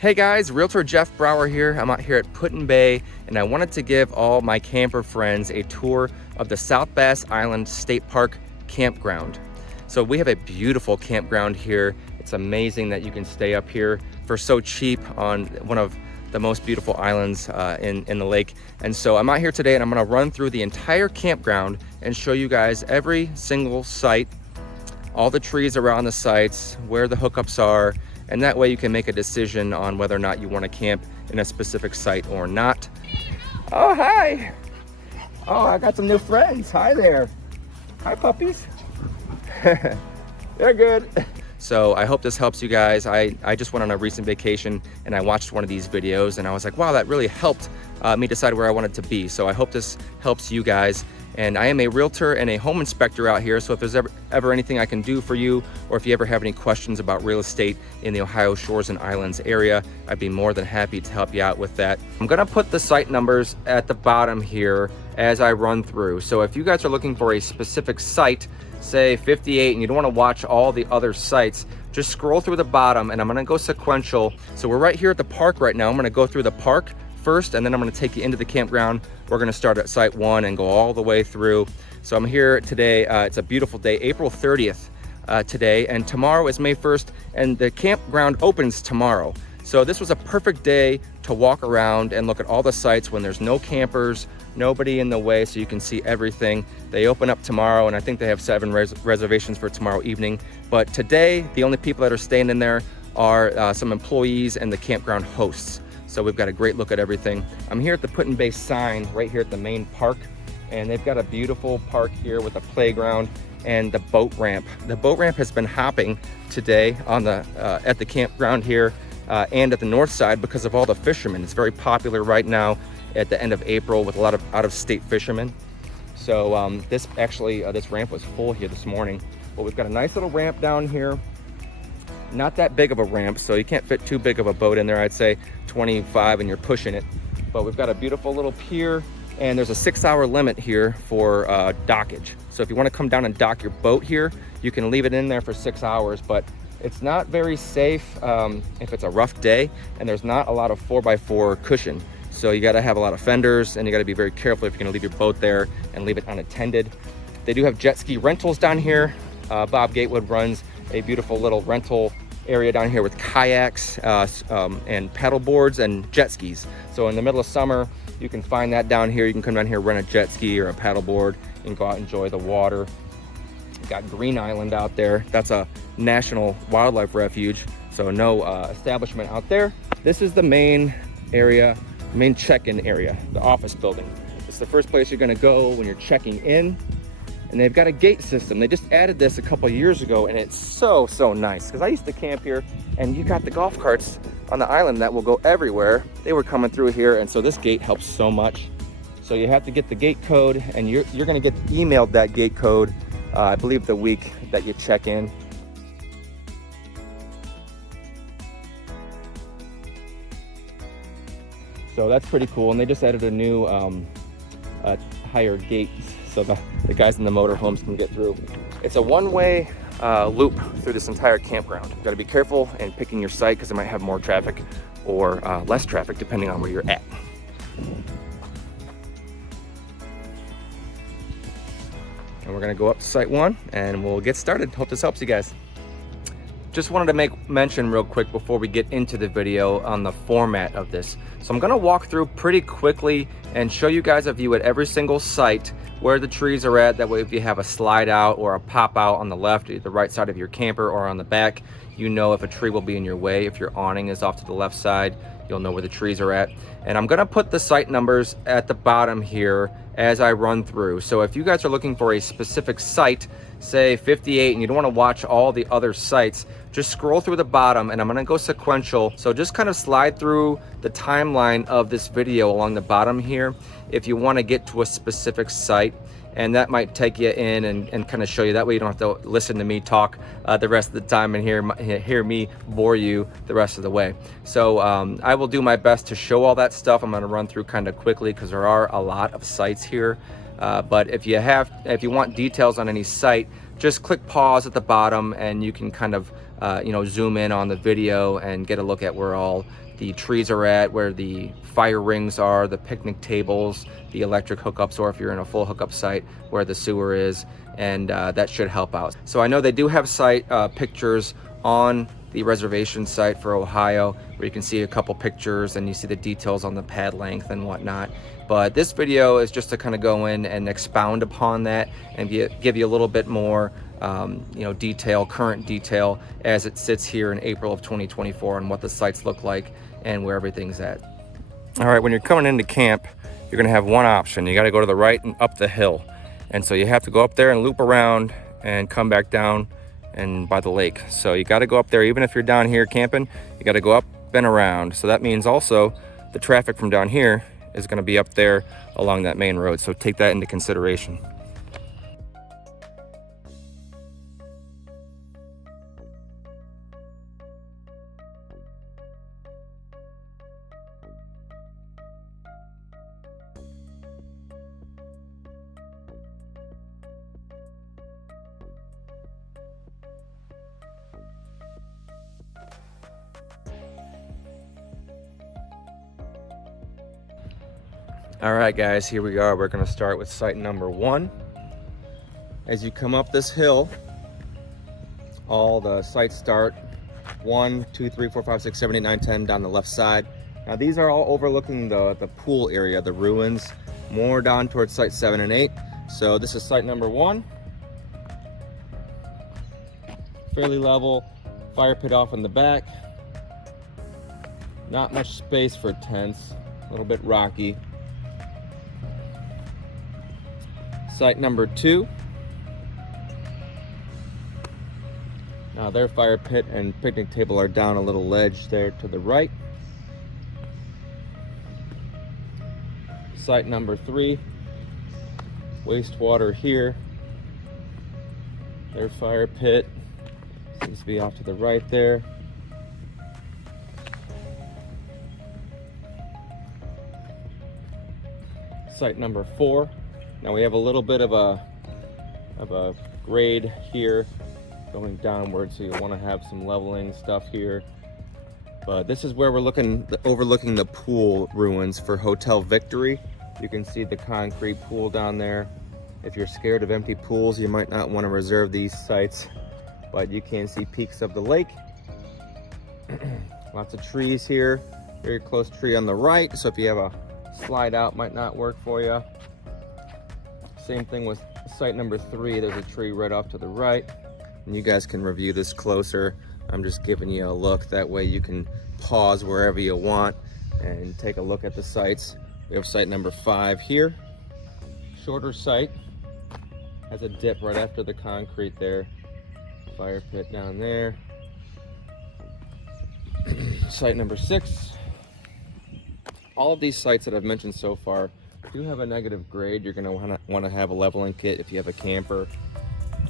Hey guys, Realtor Jeff Brower here. I'm out here at Put-in-Bay, and I wanted to give all my camper friends a tour of the South Bass Island State Park Campground. So we have a beautiful campground here. It's amazing that you can stay up here for so cheap on one of the most beautiful islands in the lake. And so I'm out here today and I'm gonna run through the entire campground and show you guys every single site, all the trees around the sites, where the hookups are, and that way you can make a decision on whether or not you want to camp in a specific site or not. Oh, hi. Oh, I got some new friends. Hi there. Hi, puppies. They're good. So I hope this helps you guys. I just went on a recent vacation and I watched one of these videos and I was like, wow, that really helped me decide where I wanted to be. So I hope this helps you guys. And I am a realtor and a home inspector out here, so if there's ever anything I can do for you, or if you ever have any questions about real estate in the Ohio Shores and Islands area, I'd be more than happy to help you out with that. I'm gonna put the site numbers at the bottom here as I run through. So if you guys are looking for a specific site, say 58, and you don't wanna watch all the other sites, just scroll through the bottom, and I'm gonna go sequential. So we're right here at the park right now. I'm gonna go through the park first, and then I'm going to take you into the campground. We're going to start at site 1 and go all the way through. So I'm here today. It's a beautiful day, April 30th today, and tomorrow is May 1st, and the campground opens tomorrow. So this was a perfect day to walk around and look at all the sites when there's no campers, nobody in the way, so you can see everything. They open up tomorrow, and I think they have 7 reservations for tomorrow evening. But today, the only people that are staying in there are some employees and the campground hosts. So we've got a great look at everything. I'm here at the Put-in-Bay sign right here at the main park, and they've got a beautiful park here with a playground and the boat ramp. The boat ramp has been hopping today on the at the campground here and at the north side because of all the fishermen. It's very popular right now at the end of April with a lot of out-of-state fishermen. So this ramp was full here this morning, but we've got a nice little ramp down here. Not that big of a ramp, so you can't fit too big of a boat in there. I'd say 25 and you're pushing it. But we've got a beautiful little pier, and there's a 6-hour limit here for dockage. So if you want to come down and dock your boat here, you can leave it in there for 6 hours, but it's not very safe if it's a rough day, and there's not a lot of 4x4 cushion. So you got to have a lot of fenders, and you got to be very careful if you're going to leave your boat there and leave it unattended. They do have jet ski rentals down here. Bob Gatewood runs a beautiful little rental area down here with kayaks and paddle boards and jet skis. So in the middle of summer, you can find that down here. You can come down here, rent a jet ski or a paddle board, and go out and enjoy the water. You've got Green Island out there. That's a national wildlife refuge, so no establishment out there. This is the main area, main check-in area, the office building. It's the first place you're gonna go when you're checking in. And they've got a gate system. They just added this a couple years ago, and it's so nice. Because I used to camp here, and you got the golf carts on the island that will go everywhere. They were coming through here, and so this gate helps so much. So you have to get the gate code, and you're gonna get emailed that gate code, I believe the week that you check in. So that's pretty cool, and they just added a new higher gate, so the guys in the motorhomes can get through. It's a one-way loop through this entire campground. You've got to be careful in picking your site because it might have more traffic or less traffic depending on where you're at. And we're gonna go up to site 1 and we'll get started. Hope this helps you guys. Just wanted to make mention real quick before we get into the video on the format of this. So I'm gonna walk through pretty quickly and show you guys a view at every single site where the trees are at. That way if you have a slide out or a pop out on the left or the right side of your camper or on the back, you know if a tree will be in your way. If your awning is off to the left side, you'll know where the trees are at. And I'm gonna put the site numbers at the bottom here as I run through. So if you guys are looking for a specific site, say 58, and you don't wanna watch all the other sites, just scroll through the bottom, and I'm gonna go sequential. So just kind of slide through the timeline of this video along the bottom here if you wanna get to a specific site. And that might take you in and kind of show you. That way you don't have to listen to me talk the rest of the time and hear me bore you the rest of the way. So I will do my best to show all that stuff. I'm going to run through kind of quickly because there are a lot of sites here. But if you want details on any site, just click pause at the bottom and you can kind of you know, zoom in on the video and get a look at where all the trees are at, where the fire rings are, the picnic tables, the electric hookups, or if you're in a full hookup site, where the sewer is, and that should help out. So I know they do have site pictures on the reservation site for Ohio, where you can see a couple pictures and you see the details on the pad length and whatnot. But this video is just to kind of go in and expound upon that and give you a little bit more you know, detail, current detail, as it sits here in April of 2024 and what the sites look like and where everything's at. All right, when you're coming into camp, you're gonna have one option. You gotta go to the right and up the hill. And so you have to go up there and loop around and come back down and by the lake. So you gotta go up there, even if you're down here camping, you gotta go up and around. So that means also the traffic from down here is gonna be up there along that main road. So take that into consideration. All right, guys, here we are. We're gonna start with site number 1. As you come up this hill, all the sites start 1, 2, 3, 4, 5, 6, 7, 8, 9, 10 down the left side. Now these are all overlooking the pool area, the ruins, more down towards site 7 and 8. So this is site number 1. Fairly level, fire pit off in the back. Not much space for tents, a little bit rocky. Site number 2. Now their fire pit and picnic table are down a little ledge there to the right. Site number 3. Wastewater here. Their fire pit seems to be off to the right there. Site number 4. Now we have a little bit of a grade here going downward, so you'll want to have some leveling stuff here. But this is where we're overlooking the pool ruins for Hotel Victory. You can see the concrete pool down there. If you're scared of empty pools, you might not want to reserve these sites, but you can see peaks of the lake. Lots of trees here. Very close tree on the right, so if you have a slide out, might not work for you. Same thing with site number 3. There's a tree right off to the right, and you guys can review this closer. I'm just giving you a look. That way you can pause wherever you want and take a look at the sites. We have site number 5 here. Shorter site. Has a dip right after the concrete there. Fire pit down there. Site number 6. All of these sites that I've mentioned so far do have a negative grade. You're going to want to have a leveling kit if you have a camper.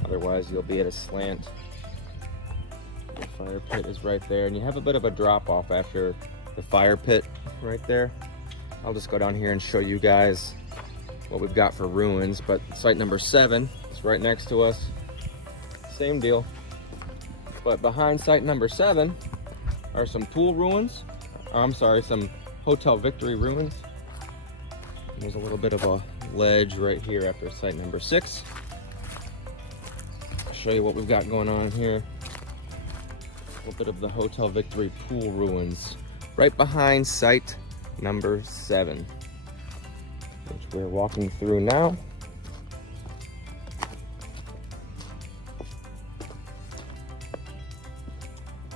Otherwise, you'll be at a slant. The fire pit is right there, and you have a bit of a drop off after the fire pit right there. I'll just go down here and show you guys what we've got for ruins. But site number 7 is right next to us. Same deal. But behind site number 7 are some pool ruins. I'm sorry, some Hotel Victory ruins. There's a little bit of a ledge right here after site number 6. I'll show you what we've got going on here. A little bit of the Hotel Victory pool ruins right behind site number 7, which we're walking through now.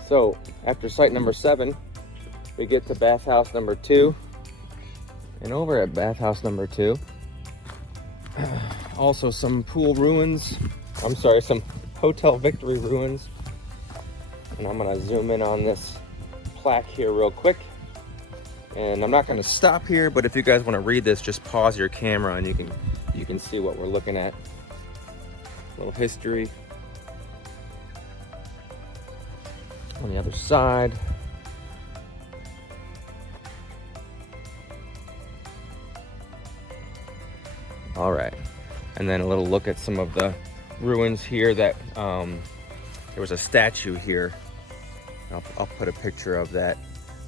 So after site number 7, we get to bathhouse number 2. And over at bathhouse number 2, also some pool ruins. I'm sorry, some Hotel Victory ruins. And I'm gonna zoom in on this plaque here real quick. And I'm not gonna stop here, but if you guys wanna read this, just pause your camera and you can see what we're looking at. A little history. On the other side. All right, and then a little look at some of the ruins here that there was a statue here I'll put a picture of that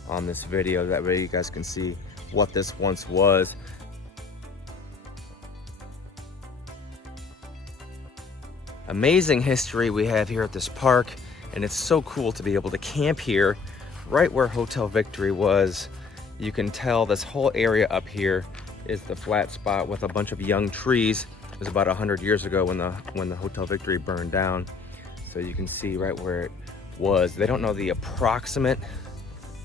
on this video. That way you guys can see what this once was. Amazing history we have here at this park, and it's so cool to be able to camp here right where Hotel Victory was. You can tell this whole area up here is the flat spot with a bunch of young trees. It was about 100 years ago when the Hotel Victory burned down. So you can see right where it was. They don't know the approximate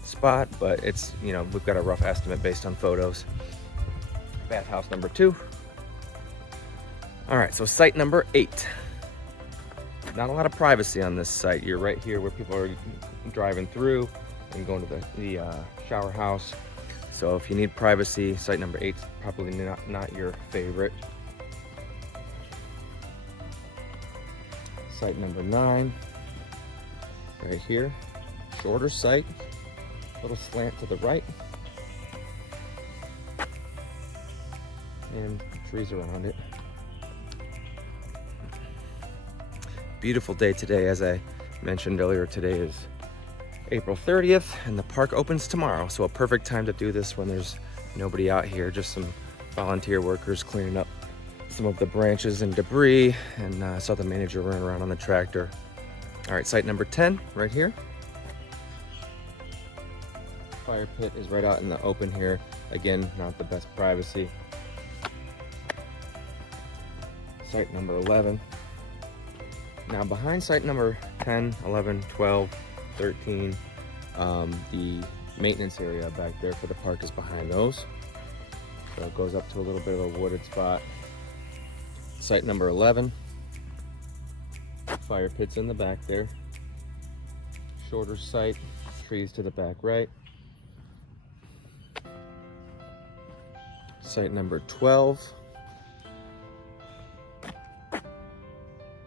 spot, but it's, you know, we've got a rough estimate based on photos. Bathhouse number 2. All right, so site number 8. Not a lot of privacy on this site. You're right here where people are driving through and going to the shower house. So if you need privacy, site number 8 is probably not your favorite. Site number 9, right here, shorter site, little slant to the right, and trees around it. Beautiful day today. As I mentioned earlier, today is April 30th and the park opens tomorrow. So a perfect time to do this when there's nobody out here, just some volunteer workers cleaning up some of the branches and debris, and I saw the manager running around on the tractor. All right, site number 10 right here. Fire pit is right out in the open here. Again, not the best privacy. Site number 11. Now behind site number 10, 11, 12, 13, the maintenance area back there for the park is behind those. So it goes up to a little bit of a wooded spot. Site number 11, fire pits in the back there. Shorter site, trees to the back right. Site number 12.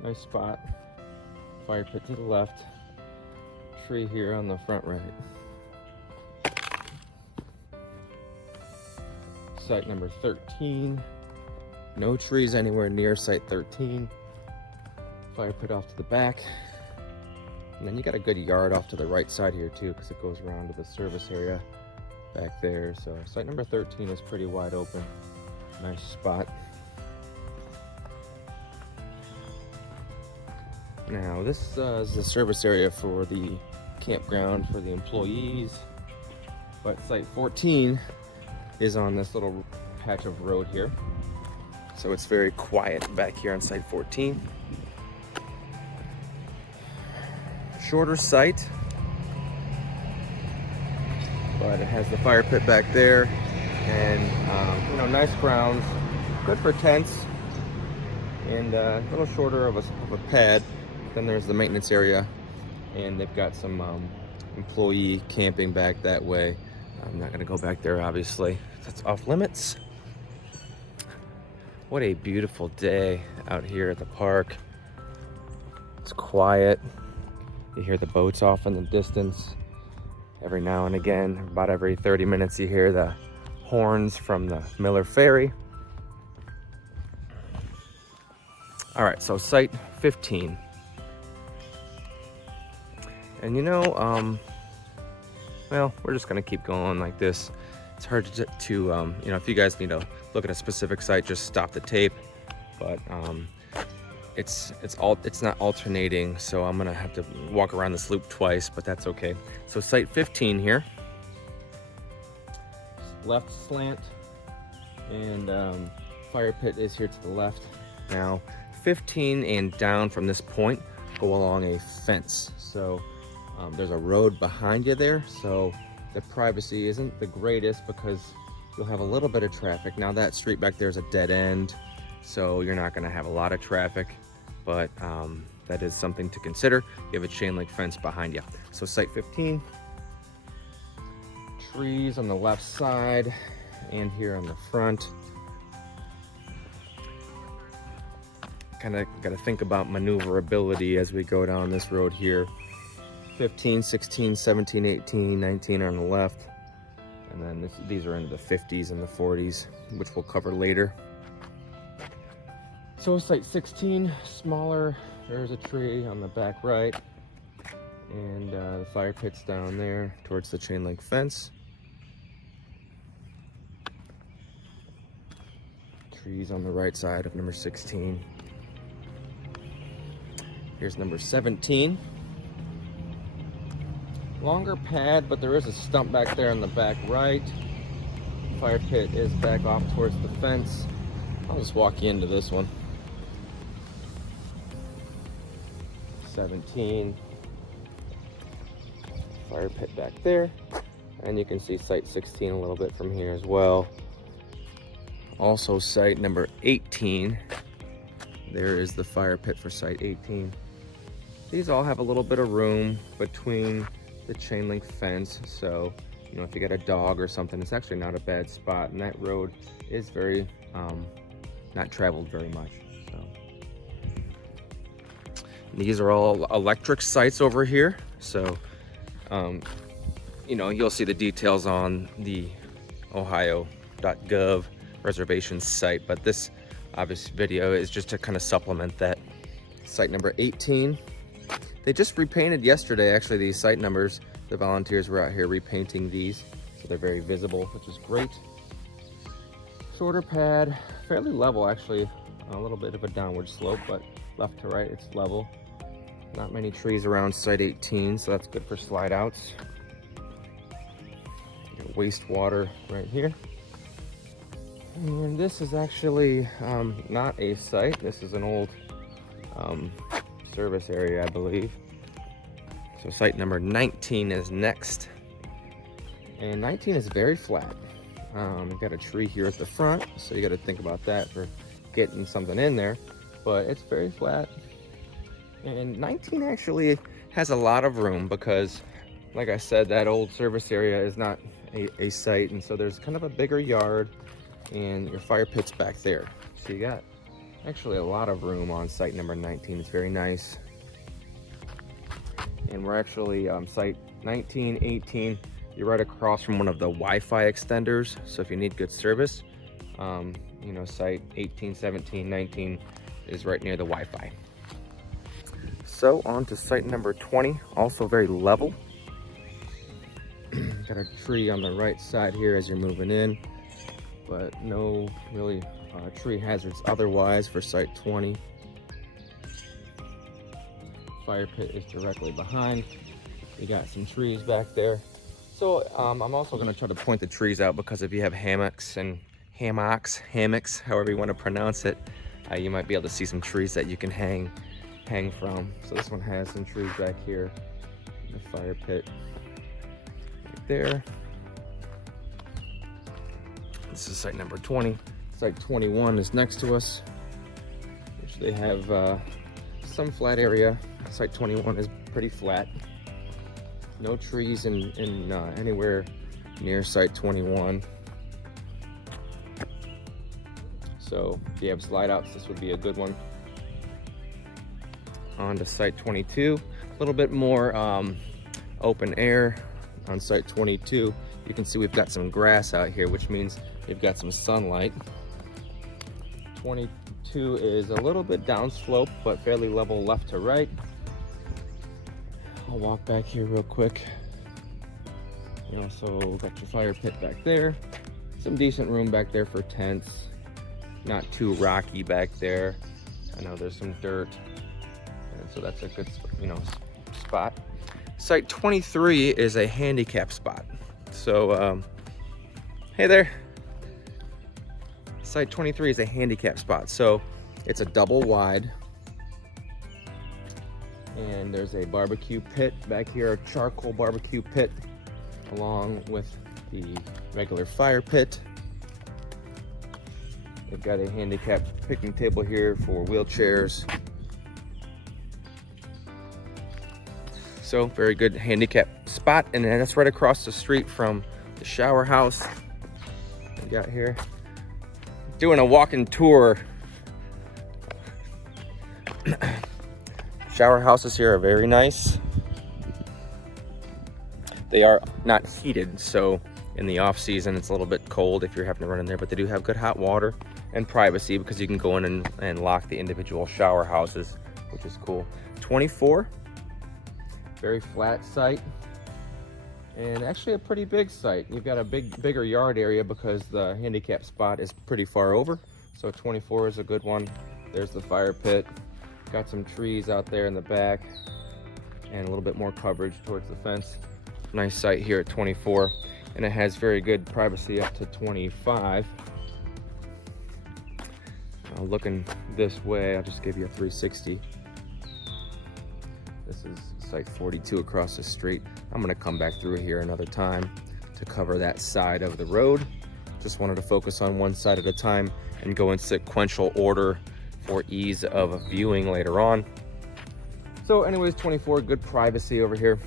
Nice spot. Fire pit to the left. Tree here on the front right. Site number 13. No trees anywhere near site 13. Fire pit off to the back. And then you got a good yard off to the right side here too, because it goes around to the service area back there. So site number 13 is pretty wide open. Nice spot. Now this is the service area for the campground for the employees, but site 14 is on this little patch of road here. So it's very quiet back here on site 14. Shorter site, but it has the fire pit back there, and you know, nice grounds, good for tents, and a little shorter of a pad. Then there's the maintenance area, and they've got some employee camping back that way. I'm not gonna go back there, obviously. That's off limits. What a beautiful day out here at the park. It's quiet. You hear the boats off in the distance. Every now and again, about every 30 minutes, you hear the horns from the Miller Ferry. All right, so site 15. And you know, well, we're just gonna keep going like this. It's hard to you know, if you guys need to look at a specific site, just stop the tape. But it's not alternating, so I'm gonna have to walk around this loop twice, but that's okay. So site 15 here, left slant, and fire pit is here to the left. Now 15 and down from this point go along a fence. So there's a road behind you there, so the privacy isn't the greatest because you'll have a little bit of traffic. Now that street back there is a dead end, so you're not going to have a lot of traffic, but that is something to consider. You have a chain link fence behind you. So site 15, trees on the left side and here on the front. Kind of got to think about maneuverability as we go down this road here. 15, 16, 17, 18, 19 are on the left. And then these are into the 50s and the 40s, which we'll cover later. So site 16, smaller. There's a tree on the back right. And the fire pit's down there towards the chain link fence. Trees on the right side of number 16. Here's number 17. Longer pad, but there is a stump back there on the back right. Fire pit is back off towards the fence. I'll just walk you into this one. 17. Fire pit back there. And you can see site 16 a little bit from here as well. Also site number 18. There is the fire pit for site 18. These all have a little bit of room between the chain link fence, so you know, if you got a dog or something, it's actually not a bad spot, and that road is very not traveled very much. So these are all electric sites over here, so you know, you'll see the details on the ohio.gov reservation site, but this obvious video is just to kind of supplement that. Site number 18. They just repainted yesterday, actually, these site numbers. The volunteers were out here repainting these, so they're very visible, which is great. Shorter pad, fairly level actually, a little bit of a downward slope, but left to right it's level. Not many trees around site 18, so that's good for slide outs. Got wastewater right here. And this is actually not a site, this is an old service area, I believe. So site number 19 is next. And 19 is very flat. You've got a tree here at the front, so you got to think about that for getting something in there. But it's very flat. And 19 actually has a lot of room because, like I said, that old service area is not a site. And so there's kind of a bigger yard and your fire pit's back there. So you got actually a lot of room on site number 19. It's very nice. And we're actually site 19, 18. You're right across from one of the Wi-Fi extenders. So if you need good service, you know, site 18, 17, 19 is right near the Wi-Fi. So on to site number 20, also very level. Got a tree on the right side here as you're moving in, but no really tree hazards otherwise for site 20. Fire pit is directly behind. You got some trees back there. So I'm also going to try to point the trees out because if you have hammocks, however you want to pronounce it, you might be able to see some trees that you can hang from. So this one has some trees back here. The fire pit right there. This is site number 20. Site 21 is next to us, which they have some flat area. Site 21 is pretty flat. No trees in anywhere near site 21. So if you have slide outs, this would be a good one. On to site 22, a little bit more open air on site 22. You can see we've got some grass out here, which means we've got some sunlight. 22 is a little bit downslope, but fairly level left to right. I'll walk back here real quick. You also got your fire pit back there. Some decent room back there for tents. Not too rocky back there. I know there's some dirt, and so that's a good, you know, spot. Site 23 is a handicap spot. So, hey there. Site 23 is a handicap spot. So it's a double wide. And there's a barbecue pit back here, a charcoal barbecue pit, along with the regular fire pit. They've got a handicapped picnic table here for wheelchairs. So very good handicap spot, and then that's right across the street from the shower house we got here. Doing a walking tour. Shower houses here are very nice. They are not heated, so in the off season it's a little bit cold if you're having to run in there, but they do have good hot water and privacy because you can go in and lock the individual shower houses, which is cool. 24, Very flat site, and actually a pretty big site. You've got a bigger yard area because the handicap spot is pretty far over. So 24 is a good one. There's the fire pit. Got some trees out there in the back and a little bit more coverage towards the fence. Nice site here at 24, and it has very good privacy up to 25. Looking this way, I'll just give you a 360. This is site 42 across the street. I'm gonna come back through here another time to cover that side of the road. Just wanted to focus on one side at a time and go in sequential order for ease of viewing later on. So anyways, 24, good privacy over here.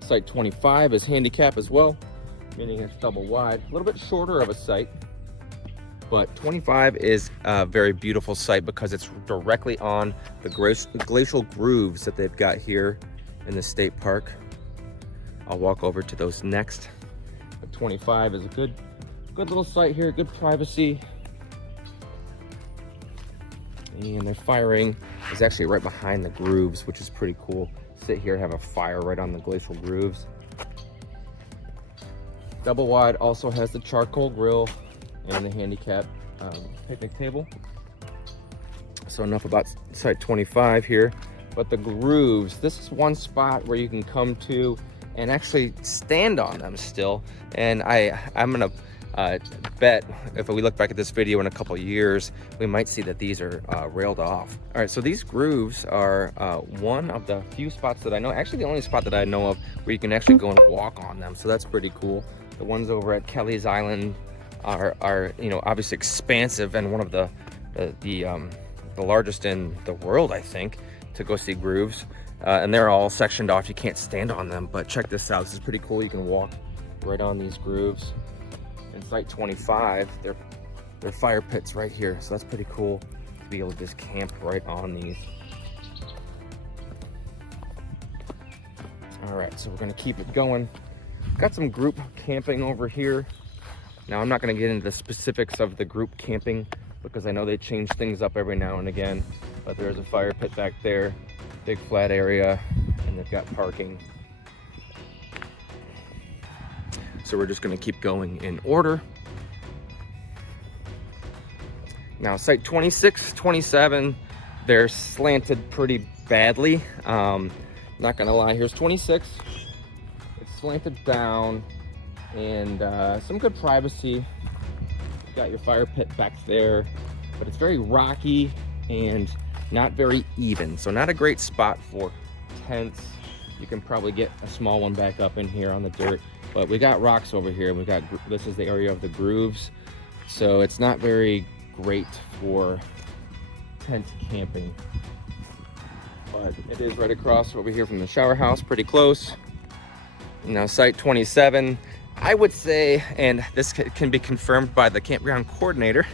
Site 25 is handicap as well, meaning it's double wide. A little bit shorter of a site, but 25 is a very beautiful site because it's directly on the glacial grooves that they've got here in the state park. I'll walk over to those next. But 25 is a good little site here, good privacy. And their firing is actually right behind the grooves, which is pretty cool. Sit here, have a fire right on the glacial grooves. Double wide also has the charcoal grill and the handicap picnic table. So enough about site 25 here, but the grooves, this is one spot where you can come to and actually stand on them still. And I'm gonna bet if we look back at this video in a couple of years, we might see that these are railed off. All right, so these grooves are one of the few spots that I know, actually the only spot that I know of where you can actually go and walk on them. So that's pretty cool. The ones over at Kelly's Island are you know, obviously expansive and one of the largest in the world, I think, to go see grooves. And they're all sectioned off. You can't stand on them, but check this out. This is pretty cool. You can walk right on these grooves. In site 25, they're fire pits right here. So that's pretty cool to be able to just camp right on these. All right, so we're gonna keep it going. Got some group camping over here. Now, I'm not going to get into the specifics of the group camping because I know they change things up every now and again, but there's a fire pit back there, big flat area, and they've got parking. So we're just going to keep going in order. Now, site 26, 27, they're slanted pretty badly. Not going to lie, here's 26. It's slanted down. And some good privacy. You got your fire pit back there, but it's very rocky and not very even. So not a great spot for tents. You can probably get a small one back up in here on the dirt, but we got rocks over here. We got, this is the area of the grooves. So it's not very great for tent camping, but it is right across over here from the shower house, pretty close. Now site 27, I would say, and this can be confirmed by the campground coordinator,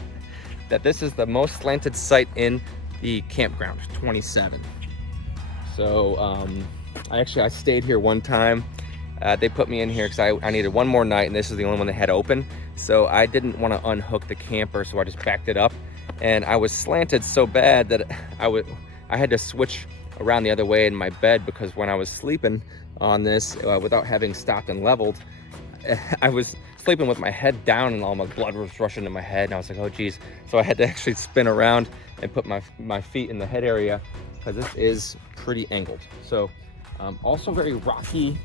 that this is the most slanted site in the campground, 27. So I stayed here one time. They put me in here because I needed one more night, and this is the only one they had open. So I didn't want to unhook the camper, so I just backed it up. And I was slanted so bad that I had to switch around the other way in my bed, because when I was sleeping on this, without having stopped and leveled, I was sleeping with my head down and all my blood was rushing to my head, and I was like, oh geez. So I had to actually spin around and put my feet in the head area, because this is pretty angled. So also very rocky,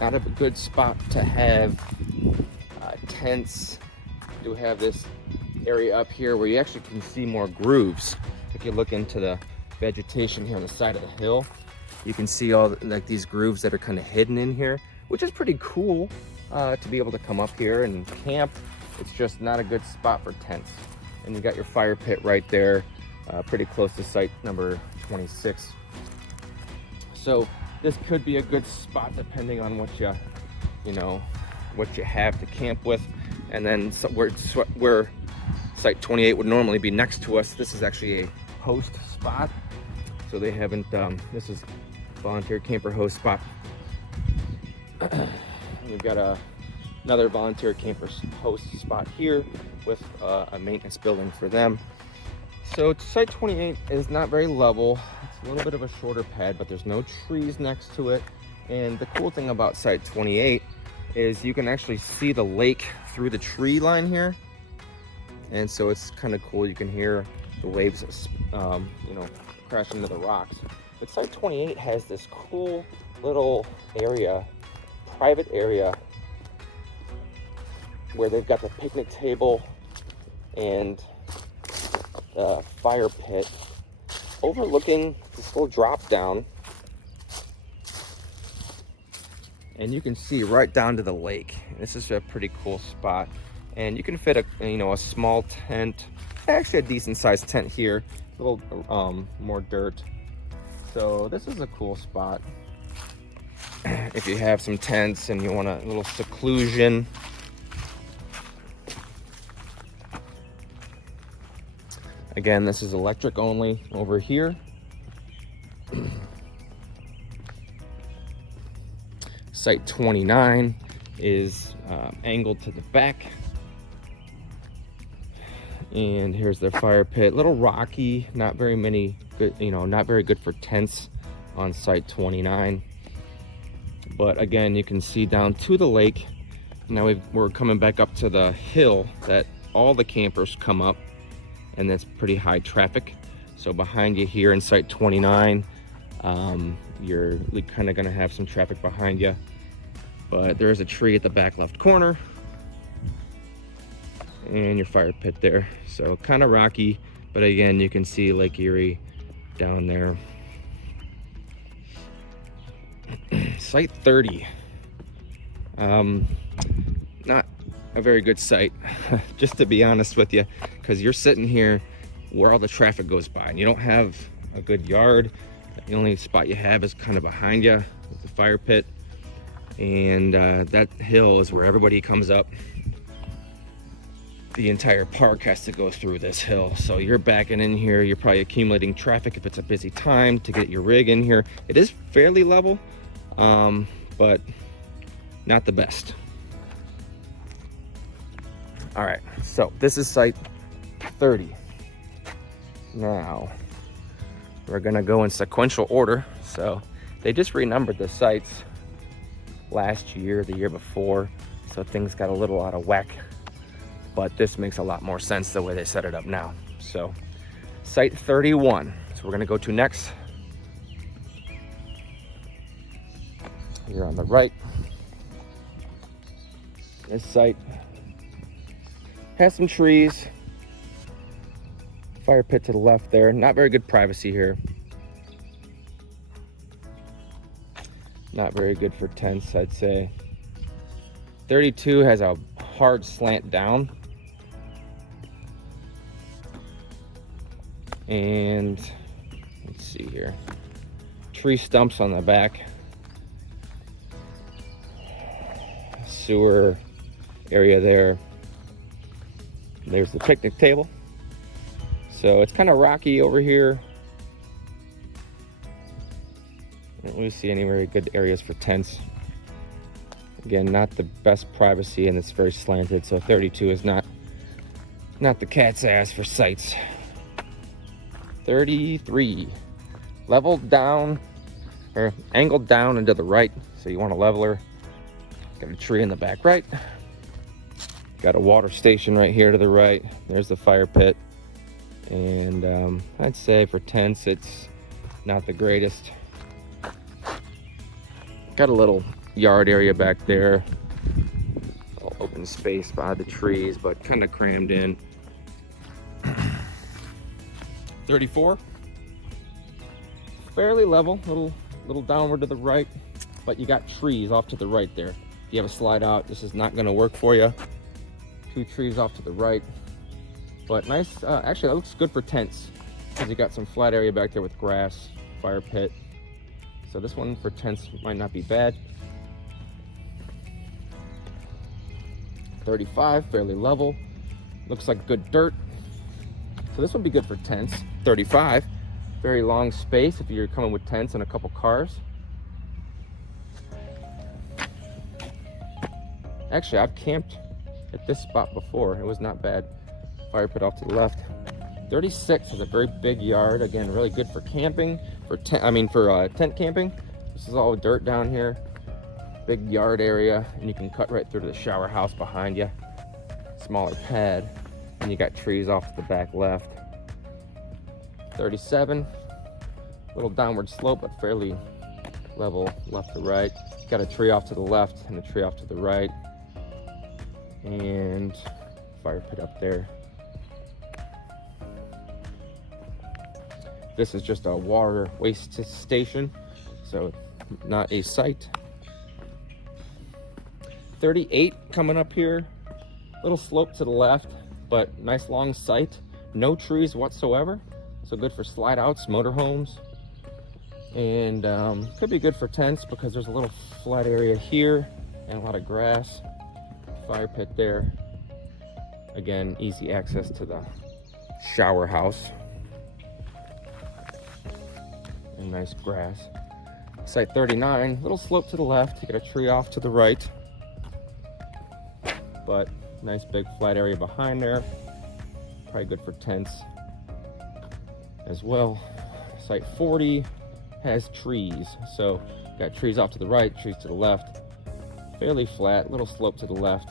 not a good spot to have tents. You have this area up here where you actually can see more grooves. If you look into the vegetation here on the side of the hill, you can see all like these grooves that are kind of hidden in here, which is pretty cool. To be able to come up here and camp. It's just not a good spot for tents. And you got your fire pit right there, pretty close to site number 26. So this could be a good spot depending on what you have to camp with. And then where site 28 would normally be next to us, this is actually a host spot. So they haven't, this is volunteer camper host spot. We've got another volunteer camper host spot here with a maintenance building for them. So site 28 is not very level. It's a little bit of a shorter pad, but there's no trees next to it. And the cool thing about site 28 is you can actually see the lake through the tree line here. And so it's kind of cool. You can hear the waves, you know, crash into the rocks. But site 28 has this cool little area, private area, where they've got the picnic table and the fire pit overlooking this little drop down, and you can see right down to the lake. This is a pretty cool spot, and you can fit a small tent, actually a decent sized tent here, a little more dirt. So this is a cool spot if you have some tents and you want a little seclusion. Again, this is electric only over here. Site 29 is angled to the back. And here's their fire pit. Little rocky, not very many good, not very good for tents on site 29. But again, you can see down to the lake. Now we're coming back up to the hill that all the campers come up, and that's pretty high traffic. So behind you here in site 29, you're kind of gonna have some traffic behind you, but there is a tree at the back left corner and your fire pit there. So kind of rocky, but again, you can see Lake Erie down there. Site 30, not a very good site, just to be honest with you, because you're sitting here where all the traffic goes by and you don't have a good yard. The only spot you have is kind of behind you with the fire pit, and that hill is where everybody comes up. The entire park has to go through this hill, so you're backing in here. You're probably accumulating traffic if it's a busy time to get your rig in here. It is fairly level, but not the best. All right, so this is site 30. Now we're gonna go in sequential order. So they just renumbered the sites last year, the year before, so things got a little out of whack, but this makes a lot more sense the way they set it up now. So site 31, so we're gonna go to next. Here on the right, this site has some trees, fire pit to the left there. Not very good privacy here. Not very good for tents, I'd say. 32 has a hard slant down. And let's see here. Tree stumps on the back. Sewer area there. There's the picnic table. So it's kind of rocky over here. I don't really see any very good areas for tents. Again, not the best privacy, and it's very slanted, so 32 is not the cat's ass for sites. 33, leveled down, or angled down and to the right, so you want a leveler. Got a tree in the back right. Got a water station right here to the right. There's the fire pit. And I'd say for tents, it's not the greatest. Got a little yard area back there. All open space by the trees, but kind of crammed in. 34. Fairly level, little downward to the right, but you got trees off to the right there. If you have a slide out, this is not gonna work for you. 2 trees off to the right, but nice. Actually, that looks good for tents because you got some flat area back there with grass, fire pit. So this one for tents might not be bad. 35, fairly level. Looks like good dirt. So this would be good for tents. 35, very long space if you're coming with tents and a couple cars. Actually, I've camped at this spot before. It was not bad. Fire pit off to the left. 36 is a very big yard. Again, really good for camping, for tent camping. This is all dirt down here. Big yard area, and you can cut right through to the shower house behind you. Smaller pad, and you got trees off to the back left. 37, little downward slope, but fairly level left to right. Got a tree off to the left and a tree off to the right, and fire pit up there. This is just a water waste station, so not a site. 38 coming up here, little slope to the left, but nice long site. No trees whatsoever, so good for slide outs, motorhomes, and could be good for tents because there's a little flat area here and a lot of grass. Fire pit there. Again, easy access to the shower house. And nice grass. Site 39, little slope to the left. You got a tree off to the right, but nice big flat area behind there. Probably good for tents as well. Site 40 has trees, so got trees off to the right, trees to the left. Fairly flat, little slope to the left.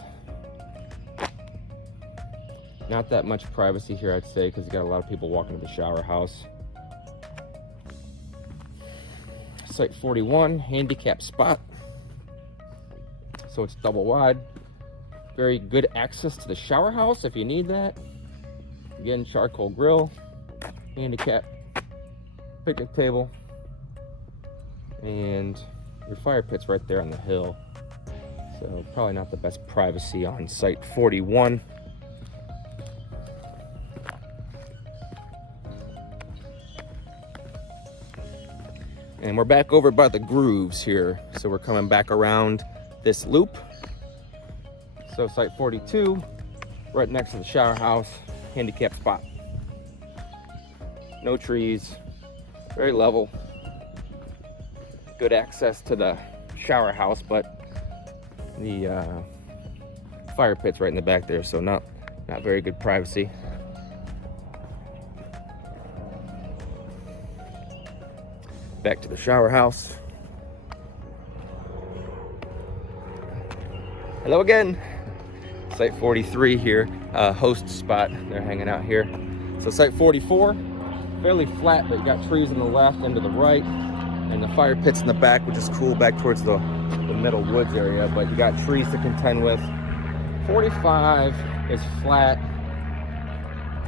Not that much privacy here, I'd say, because you got a lot of people walking to the shower house. Site 41, handicap spot. So it's double wide. Very good access to the shower house if you need that. Again, charcoal grill, handicap picnic table, and your fire pit's right there on the hill. So probably not the best privacy on site 41. And we're back over by the grooves here. So we're coming back around this loop. So site 42, right next to the shower house, handicap spot. No trees, very level. Good access to the shower house, but the fire pit's right in the back there, so not very good privacy. Back to the shower house. Hello again. Site 43 here, host spot. They're hanging out here. So site 44, fairly flat, but you got trees on the left and to the right, and the fire pit's in the back, which is cool, back towards the middle woods area, but you got trees to contend with. 45 is flat,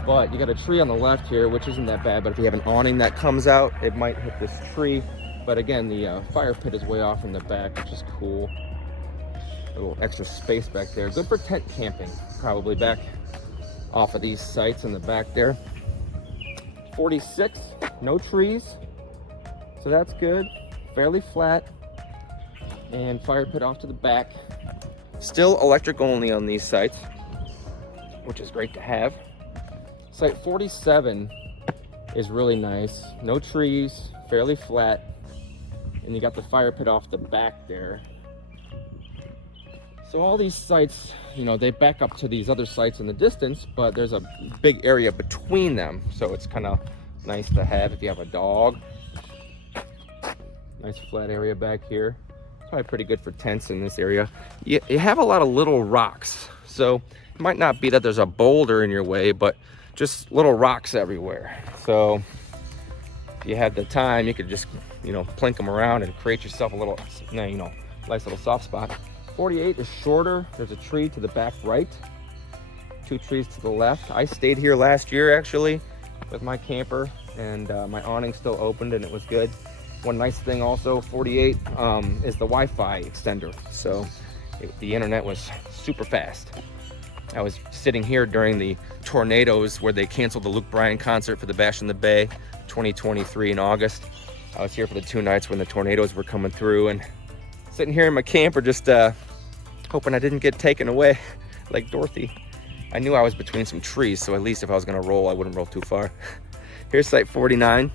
but you got a tree on the left here, which isn't that bad, but if you have an awning that comes out, it might hit this tree. But again, the fire pit is way off in the back, which is cool. A little extra space back there. Good for tent camping, probably back off of these sites in the back there. 46, no trees, so that's good. Fairly flat, and fire pit off to the back. Still electric only on these sites, which is great to have. Site 47 is really nice. No trees, fairly flat, and you got the fire pit off the back there. So all these sites, you know, they back up to these other sites in the distance, but there's a big area between them, so it's kind of nice to have if you have a dog. Nice flat area back here. Probably pretty good for tents in this area. You have a lot of little rocks, so it might not be that there's a boulder in your way, but just little rocks everywhere. So if you had the time, you could just, you know, plink them around and create yourself a little, you know, nice little soft spot. 48 is shorter. There's a tree to the back right, 2 trees to the left. I stayed here last year actually with my camper, and my awning still opened and it was good. One nice thing also, 48, is the Wi-Fi extender. So the internet was super fast. I was sitting here during the tornadoes where they canceled the Luke Bryan concert for the Bash in the Bay 2023 in August. I was here for the 2 nights when the tornadoes were coming through, and sitting here in my camper just hoping I didn't get taken away like Dorothy. I knew I was between some trees, so at least if I was gonna roll, I wouldn't roll too far. Here's site 49.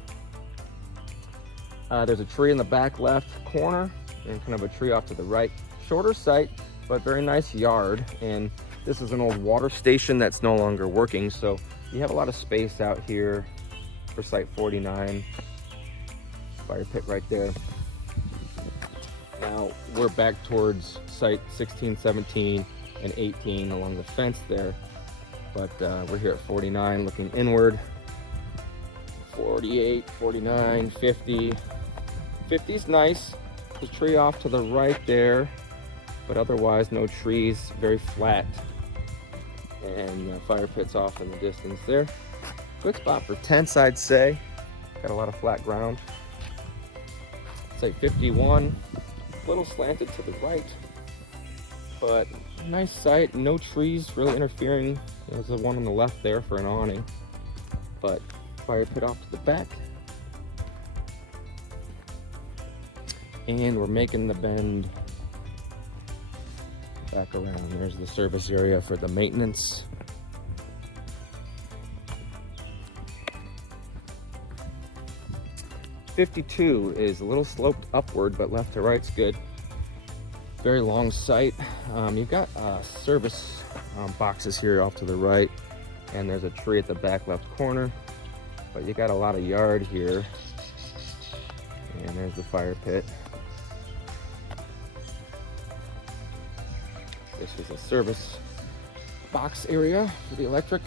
There's a tree in the back left corner and kind of a tree off to the right. Shorter site, but very nice yard. And this is an old water station that's no longer working, so You have a lot of space out here for site 49. Fire pit right there. Now we're back towards site 16, 17, and 18 along the fence there. But we're here at 49 looking inward. 48, 49, 50. 50's nice. The tree off to the right there, but otherwise no trees, very flat. And the fire pit's off in the distance there. Good spot for tents, I'd say. Got a lot of flat ground. Site 51, a little slanted to the right, but nice site. No trees really interfering. There's the one on the left there for an awning, but fire pit off to the back. And we're making the bend back around. There's the service area for the maintenance. '52 is a little sloped upward, but left to right's good. Very long site. You've got service boxes here off to the right, and there's a tree at the back left corner, but you got a lot of yard here. And there's the fire pit. This is a service box area for the electric.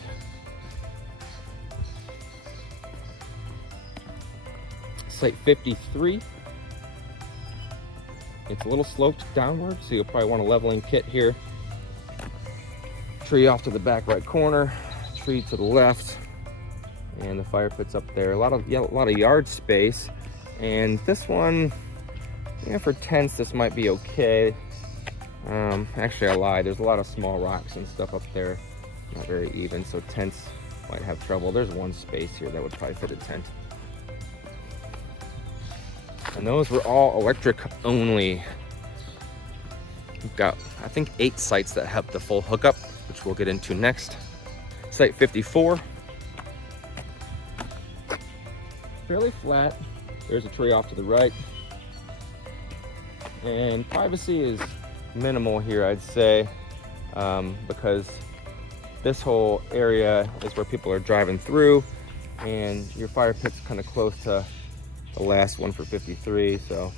Site 53. It's a little sloped downward, so you'll probably want a leveling kit here. Tree off to the back right corner, tree to the left, and the fire pit's up there. A lot of yard space. And this one, yeah, for tents, this might be okay. Actually, I lied. There's a lot of small rocks and stuff up there. Not very even, so tents might have trouble. There's one space here that would probably fit a tent. And those were all electric only. We've got, I think, 8 sites that have the full hookup, which we'll get into next. Site 54. Fairly flat. There's a tree off to the right. And privacy is minimal here, I'd say, because this whole area is where people are driving through, and your fire pit's kind of close to the last one for 53, so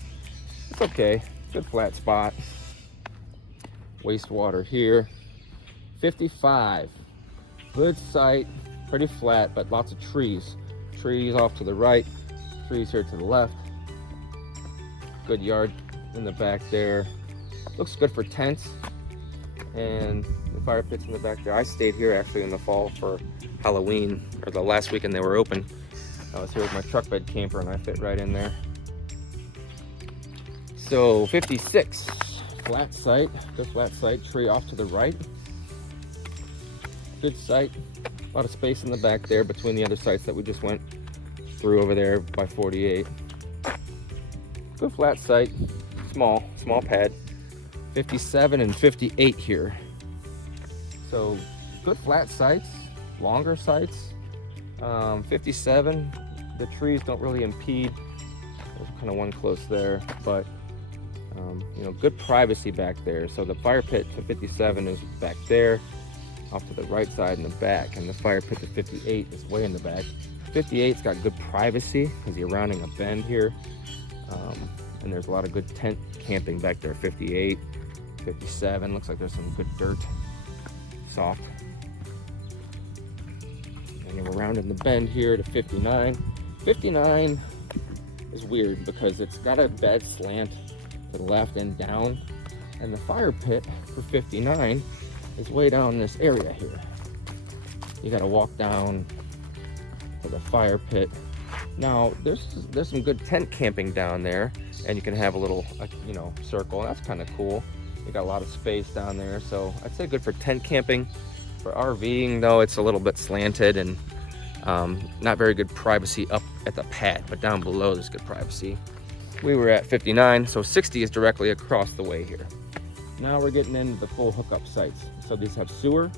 it's okay. Good flat spot. Wastewater here. 55. Good site, pretty flat, but lots of trees. Trees off to the right, trees here to the left. Good yard in the back there. Looks good for tents, and the fire pit's in the back there. I stayed here actually in the fall for Halloween, or the last weekend they were open. I was here with my truck bed camper, and I fit right in there. So 56, flat site, good flat site. Tree off to the right. Good site. A lot of space in the back there between the other sites that we just went through over there by 48. Good flat site, small pad. 57 and 58 here. So good flat sites, longer sites. 57, the trees don't really impede. There's kind of one close there, but you know, good privacy back there. So the fire pit to 57 is back there, off to the right side in the back, and the fire pit to 58 is way in the back. 58's got good privacy because you're rounding a bend here, and there's a lot of good tent camping back there. 58, 57, looks like there's some good dirt, soft. And then we're rounding the bend here to 59. 59 is weird because it's got a bed slant to the left and down, and the fire pit for 59 is way down this area here. You got to walk down to the fire pit. Now there's some good tent camping down there, and you can have a little you know, circle, and that's kind of cool. You got a lot of space down there, so I'd say good for tent camping. For RVing though, it's a little bit slanted and not very good privacy up at the pad, but down below there's good privacy. We were at 59, so 60 is directly across the way here. Now we're getting into the full hookup sites. So these have sewer,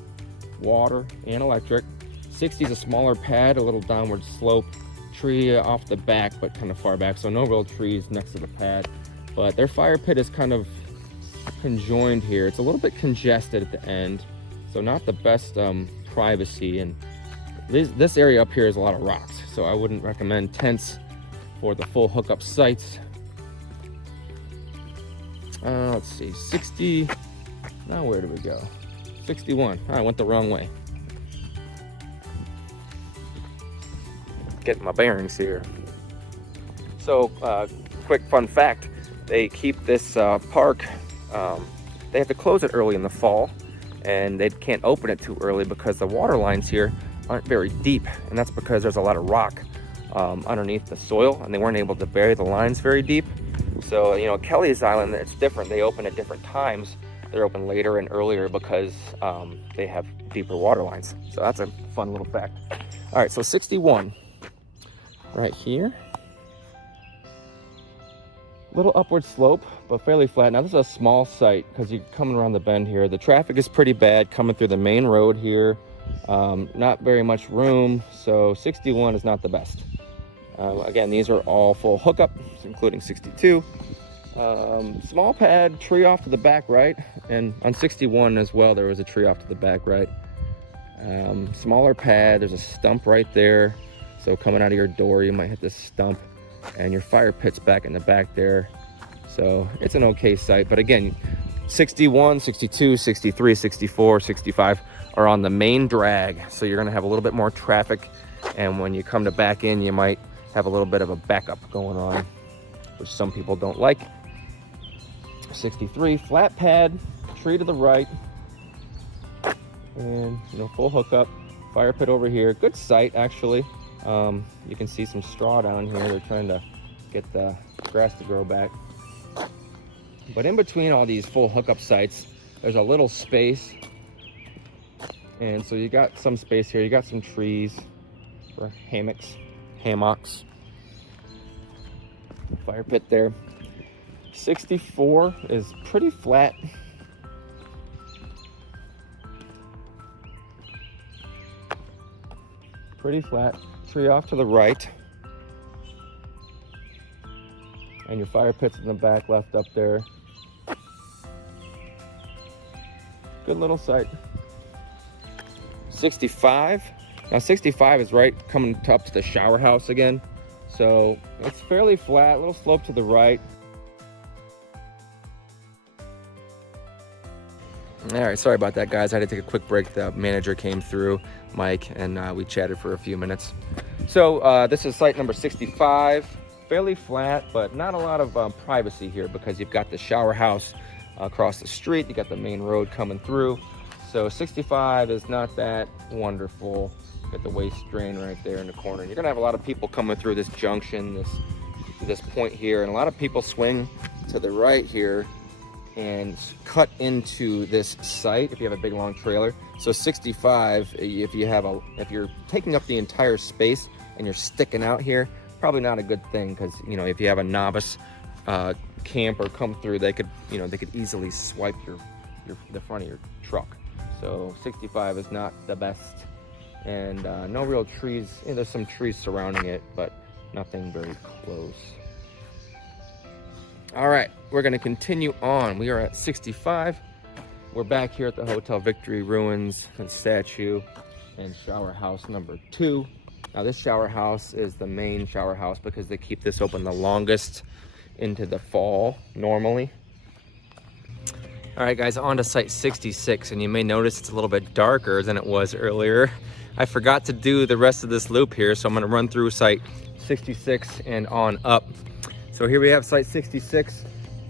water, and electric. 60 is a smaller pad, a little downward slope, tree off the back, but kind of far back, so no real trees next to the pad. But their fire pit is kind of conjoined here. It's a little bit congested at the end, so not the best privacy, and this area up here is a lot of rocks, so I wouldn't recommend tents for the full hookup sites. Let's see, 60, now where do we go? 61, I went the wrong way. Getting my bearings here. So, quick fun fact, they keep this park, they have to close it early in the fall, and they can't open it too early because the water lines here aren't very deep, and that's because there's a lot of rock underneath the soil, and they weren't able to bury the lines very deep. So, you know, Kelly's Island, it's different. They open at different times. They're open later and earlier because they have deeper water lines. So that's a fun little fact. All right, so 61 right here. Little upward slope, but fairly flat. Now this is a small site because you're coming around the bend here. The traffic is pretty bad coming through the main road here. Not very much room, so 61 is not the best. Again, these are all full hookup, including 62. Small pad, tree off to the back right, and on 61 as well, there was a tree off to the back right. Smaller pad, there's a stump right there, so coming out of your door, you might hit this stump, and your fire pit's back in the back there. So it's an okay site, but again, 61, 62, 63, 64, 65 are on the main drag, so you're gonna have a little bit more traffic, and when you come to back in, you might have a little bit of a backup going on, which some people don't like. 63, flat pad, tree to the right, and you know, full hookup, fire pit over here. Good site actually. You can see some straw down here. They're trying to get the grass to grow back. But in between all these full hookup sites, there's a little space, and so you got some space here. You got some trees for hammocks. Fire pit there. 64 is pretty flat. Pretty flat. Tree off to the right. And your fire pit's in the back left up there. Good little site. 65. Now 65 is right coming up to the shower house again. So it's fairly flat, a little slope to the right. All right, sorry about that, guys. I had to take a quick break. The manager came through, Mike, and we chatted for a few minutes. So this is site number 65. Fairly flat, but not a lot of privacy here because you've got the shower house across the street. You got the main road coming through. So 65 is not that wonderful. Got the waste drain right there in the corner. You're gonna have a lot of people coming through this junction, this point here, and a lot of people swing to the right here and cut into this site if you have a big long trailer. So 65, if you're taking up the entire space and you're sticking out here, probably not a good thing, because you know, if you have a novice camper come through, they could easily swipe the front of your truck. So 65 is not the best, and no real trees. There's some trees surrounding it, but nothing very close. All right, we're gonna continue on. We are at 65. We're back here at the Hotel Victory Ruins and Statue and shower house number 2. Now this shower house is the main shower house because they keep this open the longest into the fall normally. All right, guys, on to site 66, and you may notice it's a little bit darker than it was earlier. I forgot to do the rest of this loop here, so I'm gonna run through site 66 and on up. So here we have site 66,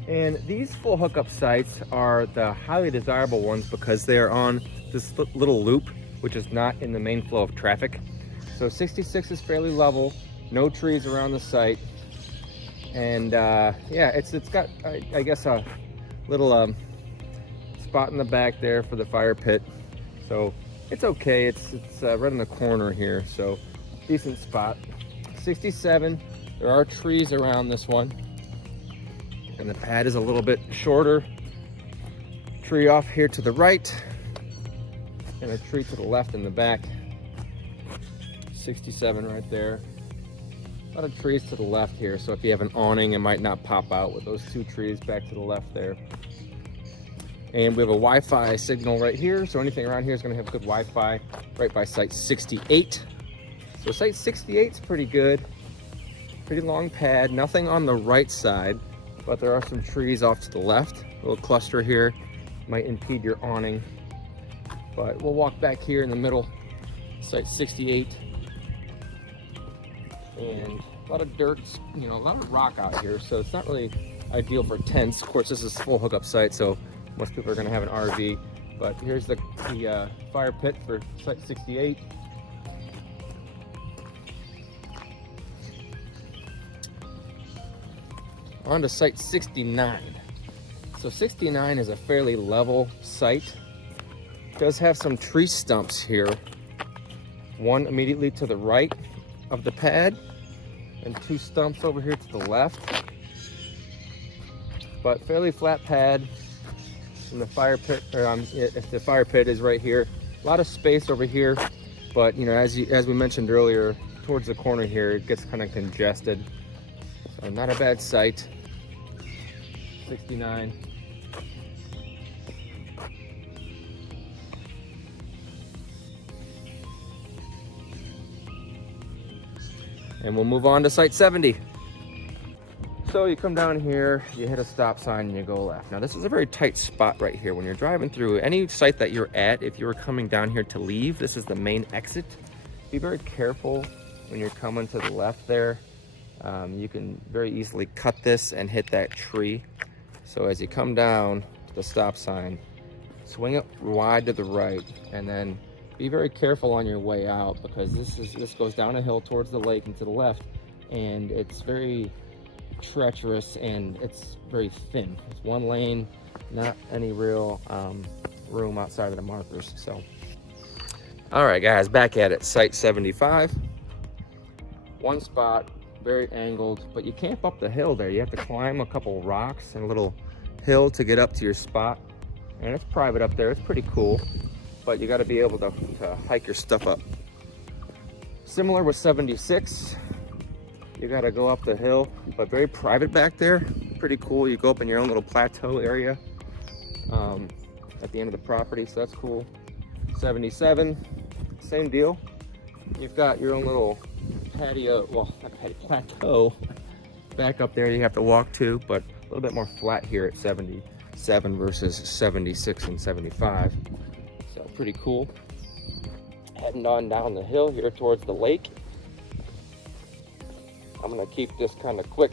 and these full hookup sites are the highly desirable ones because they're on this little loop, which is not in the main flow of traffic. So 66 is fairly level, no trees around the site, and yeah, it's got I guess a little spot in the back there for the fire pit, so it's okay. It's right in the corner here, so decent spot. 67. There are trees around this one, and the pad is a little bit shorter. Tree off here to the right, and a tree to the left in the back. 67 right there. A lot of trees to the left here, so if you have an awning, it might not pop out with those 2 trees back to the left there. And we have a Wi-Fi signal right here, so anything around here is going to have good Wi-Fi right by site 68. So site 68 is pretty good. Pretty long pad, nothing on the right side, but there are some trees off to the left. A little cluster here might impede your awning, but we'll walk back here in the middle, site 68. And a lot of dirt, you know, a lot of rock out here, so it's not really ideal for tents. Of course, this is a full hookup site, so most people are going to have an RV. But here's the fire pit for site 68. On to site 69. So 69 is a fairly level site. It does have some tree stumps here. One immediately to the right of the pad, and two stumps over here to the left. But fairly flat pad. And the fire pit, if the fire pit is right here. A lot of space over here, but you know, as we mentioned earlier, towards the corner here, it gets kind of congested. So not a bad site. 69. And we'll move on to site 70. So you come down here, you hit a stop sign and you go left. Now this is a very tight spot right here. When you're driving through any site that you're at, if you were coming down here to leave, this is the main exit. Be very careful when you're coming to the left there. You can very easily cut this and hit that tree. So as you come down to the stop sign, swing it wide to the right, and then be very careful on your way out, because this goes down a hill towards the lake and to the left, and it's very treacherous and it's very thin. It's one lane, not any real room outside of the markers. So all right guys, back at it, site 75. One spot, very angled, but you camp up the hill there. You have to climb a couple rocks and a little hill to get up to your spot, and it's private up there. It's pretty cool, but you got to be able to hike your stuff up. Similar with 76. You got to go up the hill, but very private back there. Pretty cool. You go up in your own little plateau area at the end of the property, so that's cool. 77, same deal. You've got your own little patio, well, not patio, plateau back up there you have to walk to, but a little bit more flat here at 77 versus 76 and 75. So pretty cool. Heading on down the hill here towards the lake. I'm gonna keep this kind of quick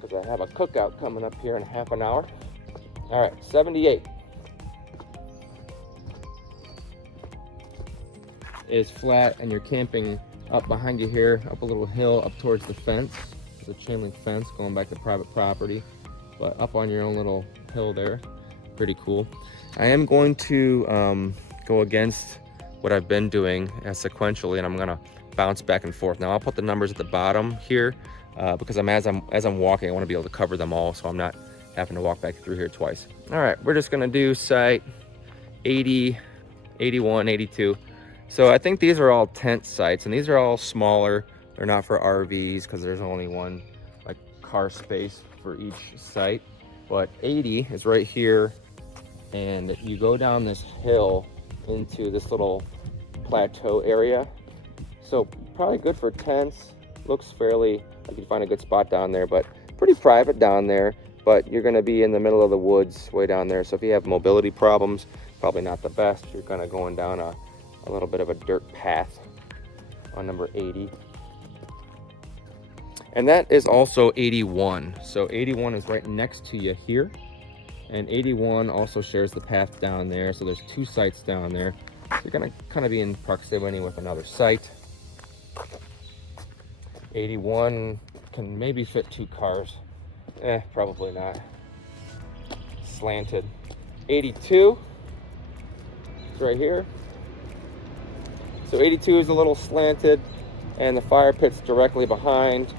because I have a cookout coming up here in half an hour. All right, 78 is flat, and you're camping up behind you here, up a little hill up towards the fence. There's a chain link fence going back to private property, but up on your own little hill there. Pretty cool. I am going to go against what I've been doing sequentially, and I'm gonna bounce back and forth. Now I'll put the numbers at the bottom here because as I'm walking, I want to be able to cover them all, so I'm not having to walk back through here twice. All right, we're just gonna do site 80, 81, 82. So I think these are all tent sites, and these are all smaller. They're not for RVs because there's only one like car space for each site. But 80 is right here, and you go down this hill into this little plateau area. So probably good for tents. Looks fairly like you find a good spot down there, but pretty private down there. But you're going to be in the middle of the woods way down there. So if you have mobility problems, probably not the best. You're kind of going down a little bit of a dirt path on number 80. And that is also 81. So 81 is right next to you here. And 81 also shares the path down there. So there's two sites down there. So you're going to kind of be in proximity with another site. 81 can maybe fit two cars. Probably not. Slanted. 82 is right here. So 82 is a little slanted, and the fire pit's directly behind.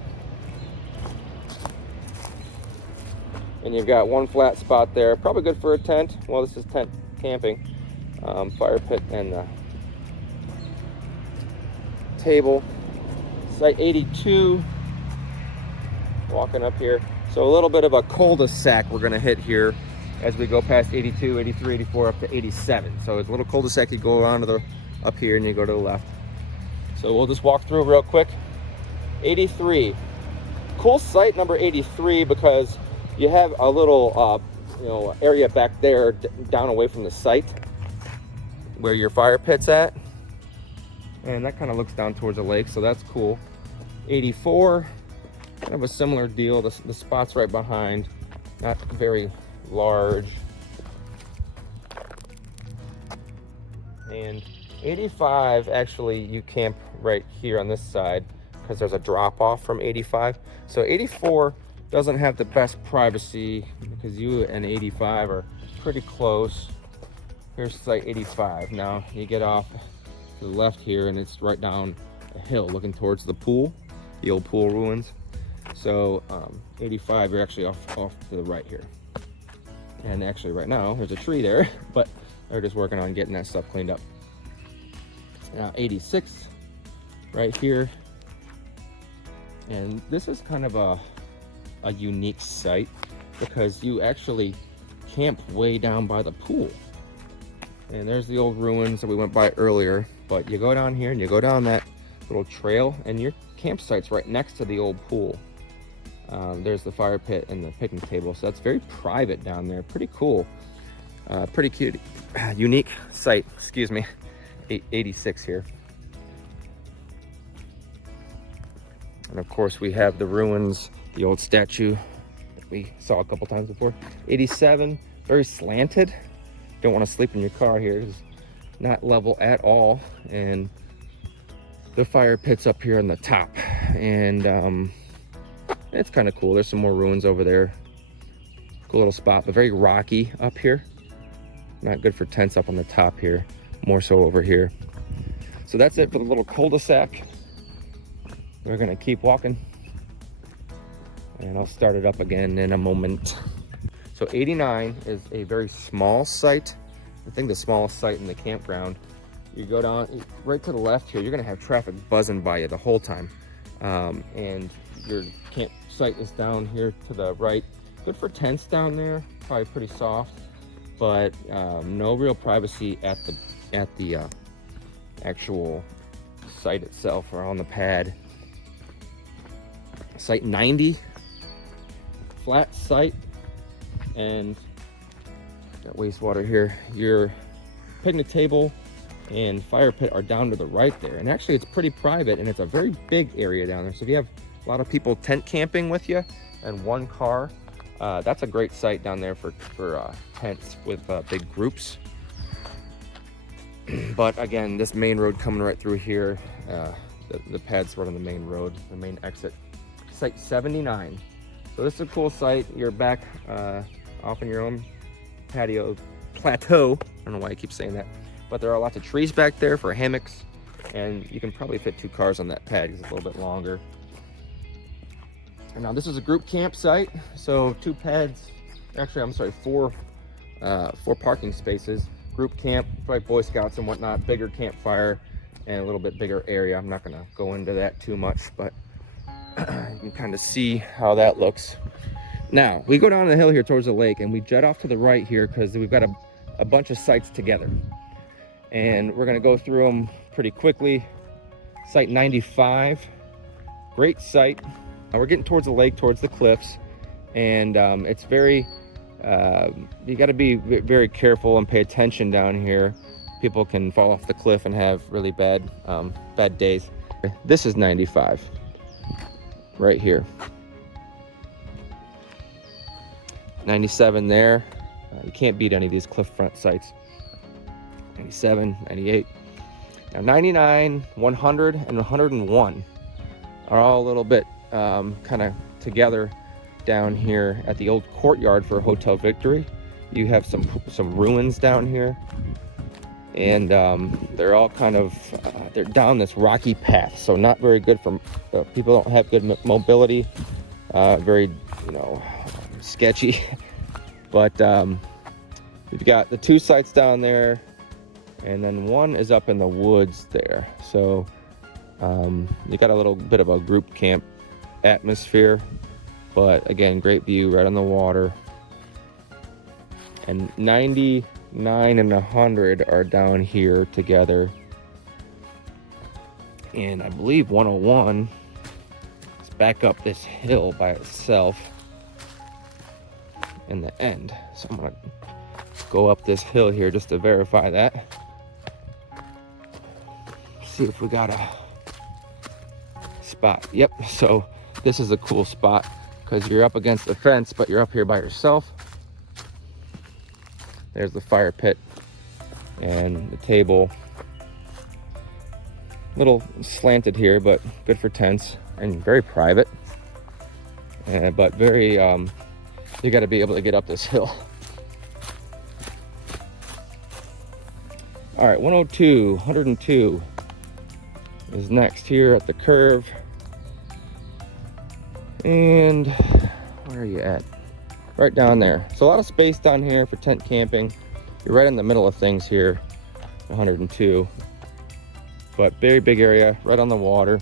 And you've got one flat spot there, probably good for a tent. Well, this is tent camping. Fire pit and the table. Site 82, walking up here. So a little bit of a cul-de-sac we're gonna hit here as we go past 82, 83, 84, up to 87. So it's a little cul-de-sac. You go around to the up here and you go to the left. So we'll just walk through real quick. 83, cool site number 83, because you have a little area back there down away from the site where your fire pit's at, and that kind of looks down towards the lake, so that's cool. 84, kind of a similar deal. The spot's right behind, not very large. And 85, actually you camp right here on this side because there's a drop off from 85. So 84 doesn't have the best privacy because you and 85 are pretty close. Here's site 85. Now you get off to the left here and it's right down a hill looking towards the pool, the old pool ruins. So 85, you're actually off to the right here. And actually right now there's a tree there, but they're just working on getting that stuff cleaned up. Now 86 right here. And this is kind of a unique site because you actually camp way down by the pool. And there's the old ruins that we went by earlier, but you go down here and you go down that little trail and your campsite's right next to the old pool. There's the fire pit and the picnic table, so that's very private down there. Pretty cool, pretty cute, unique site. Excuse me. 86 here. And of course we have the ruins, the old statue that we saw a couple times before. 87, very slanted. Don't want to sleep in your car here. It's not level at all. And the fire pit's up here on the top. And it's kind of cool. There's some more ruins over there. Cool little spot, but very rocky up here. Not good for tents up on the top here. More so over here. So that's it for the little cul-de-sac. We're gonna keep walking and I'll start it up again in a moment. So 89 is a very small site. I think the smallest site in the campground. You go down right to the left here, you're gonna have traffic buzzing by you the whole time. And your campsite is down here to the right. Good for tents down there, probably pretty soft, but no real privacy at the actual site itself or on the pad. Site 90, flat site, and got wastewater here. Your picnic table and fire pit are down to the right there, and actually it's pretty private and it's a very big area down there. So if you have a lot of people tent camping with you and one car, that's a great site down there for tents with big groups. But again, this main road coming right through here, the pad's right on the main road, the main exit. Site 79. So this is a cool site. You're back off in your own plateau. I don't know why I keep saying that, but there are lots of trees back there for hammocks, and you can probably fit 2 cars on that pad because it's a little bit longer. And now this is a group campsite, so 2 pads. Actually, I'm sorry, 4 parking spaces. Group camp, probably Boy Scouts and whatnot. Bigger campfire and a little bit bigger area. I'm not gonna go into that too much, but you can kind of see how that looks. Now we go down the hill here towards the lake and we jet off to the right here because we've got a bunch of sites together, and we're gonna go through them pretty quickly. Site 95, great site. We're getting towards the lake, towards the cliffs, and it's very you got to be very careful and pay attention down here. People can fall off the cliff and have really bad days. This is 95 right here. 97 there. You can't beat any of these cliff front sites. 97, 98. Now 99, 100, and 101 are all a little bit kind of together down here at the old courtyard for Hotel Victory. You have some ruins down here, and they're all kind of they're down this rocky path, so not very good for people don't have good mobility. Very sketchy. But you've got the 2 sites down there, and then one is up in the woods there. So you got a little bit of a group camp atmosphere, but again, great view right on the water. and 99 and 100 are down here together. And I believe 101 is back up this hill by itself in the end. So I'm gonna go up this hill here just to verify that. See if we got a spot. Yep, so this is a cool spot because you're up against the fence, but you're up here by yourself. There's the fire pit and the table. Little slanted here, but good for tents and very private. But very, you got to be able to get up this hill. All right, 102 is next here at the curve. And where are you at? Right down there. So a lot of space down here for tent camping. You're right in the middle of things here, 102. But very big area, right on the water.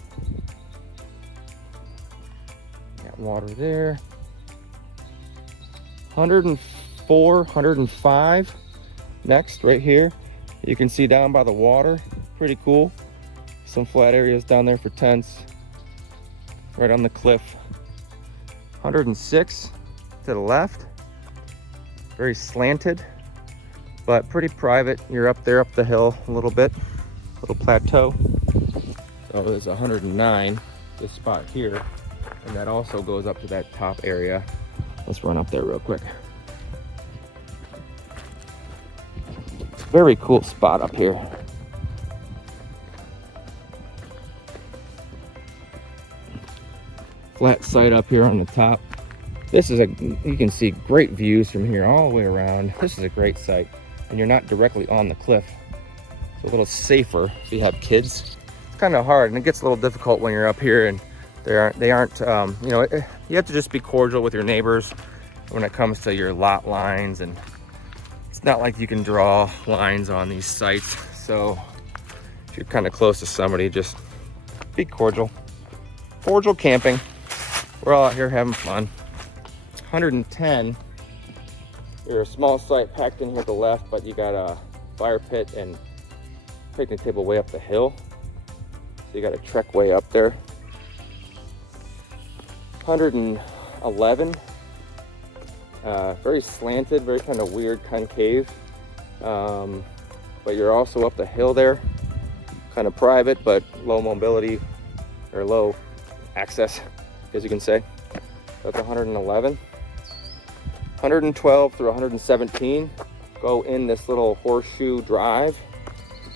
Got water there. 104, 105 next, right here. You can see down by the water, pretty cool. Some flat areas down there for tents, right on the cliff. 106 to the left, very slanted, but pretty private. You're up there, up the hill a little bit, little plateau. So there's 109, this spot here, and that also goes up to that top area. Let's run up there real quick. Very cool spot up here. Flat site up here on the top. This is you can see great views from here all the way around. This is a great site, and you're not directly on the cliff. It's a little safer if you have kids. It's kind of hard, and it gets a little difficult when you're up here and they aren't you know, you have to just be cordial with your neighbors when it comes to your lot lines, and it's not like you can draw lines on these sites. So if you're kind of close to somebody, just be cordial. Cordial camping. We're all out here having fun. 110, you're a small site packed in here at the left, but you got a fire pit and picnic table way up the hill. So you got to trek way up there. 111, very slanted, very kind of weird concave. But you're also up the hill there, kind of private, but low mobility or low access, as you can say. That's 111. 112 through 117 go in this little horseshoe drive.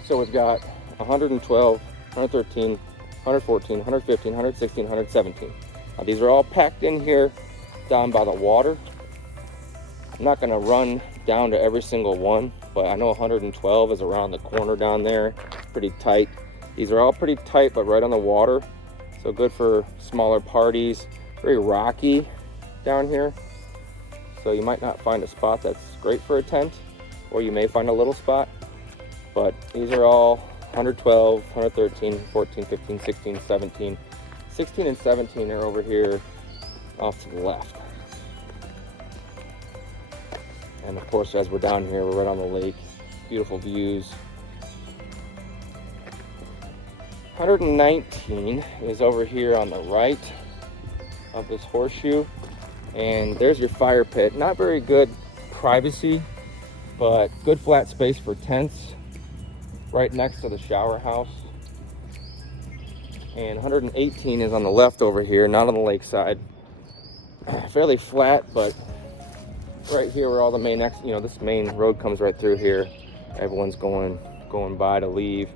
So we've got 112, 113, 114, 115, 116, 117. Now these are all packed in here down by the water. I'm not going to run down to every single one, but I know 112 is around the corner down there, pretty tight. These are all pretty tight, but right on the water. So good for smaller parties. Very rocky down here. So you might not find a spot that's great for a tent, or you may find a little spot, but these are all 112, 113, 14, 15, 16, 17. 16 and 17 are over here off to the left. And of course, as we're down here, we're right on the lake. Beautiful views. 119 is over here on the right of this horseshoe. And there's your fire pit. Not very good privacy, but good flat space for tents right next to the shower house. And 118 is on the left over here, not on the lakeside. Fairly flat, but right here where all the main, you know, this main road comes right through here. Everyone's going by to leave.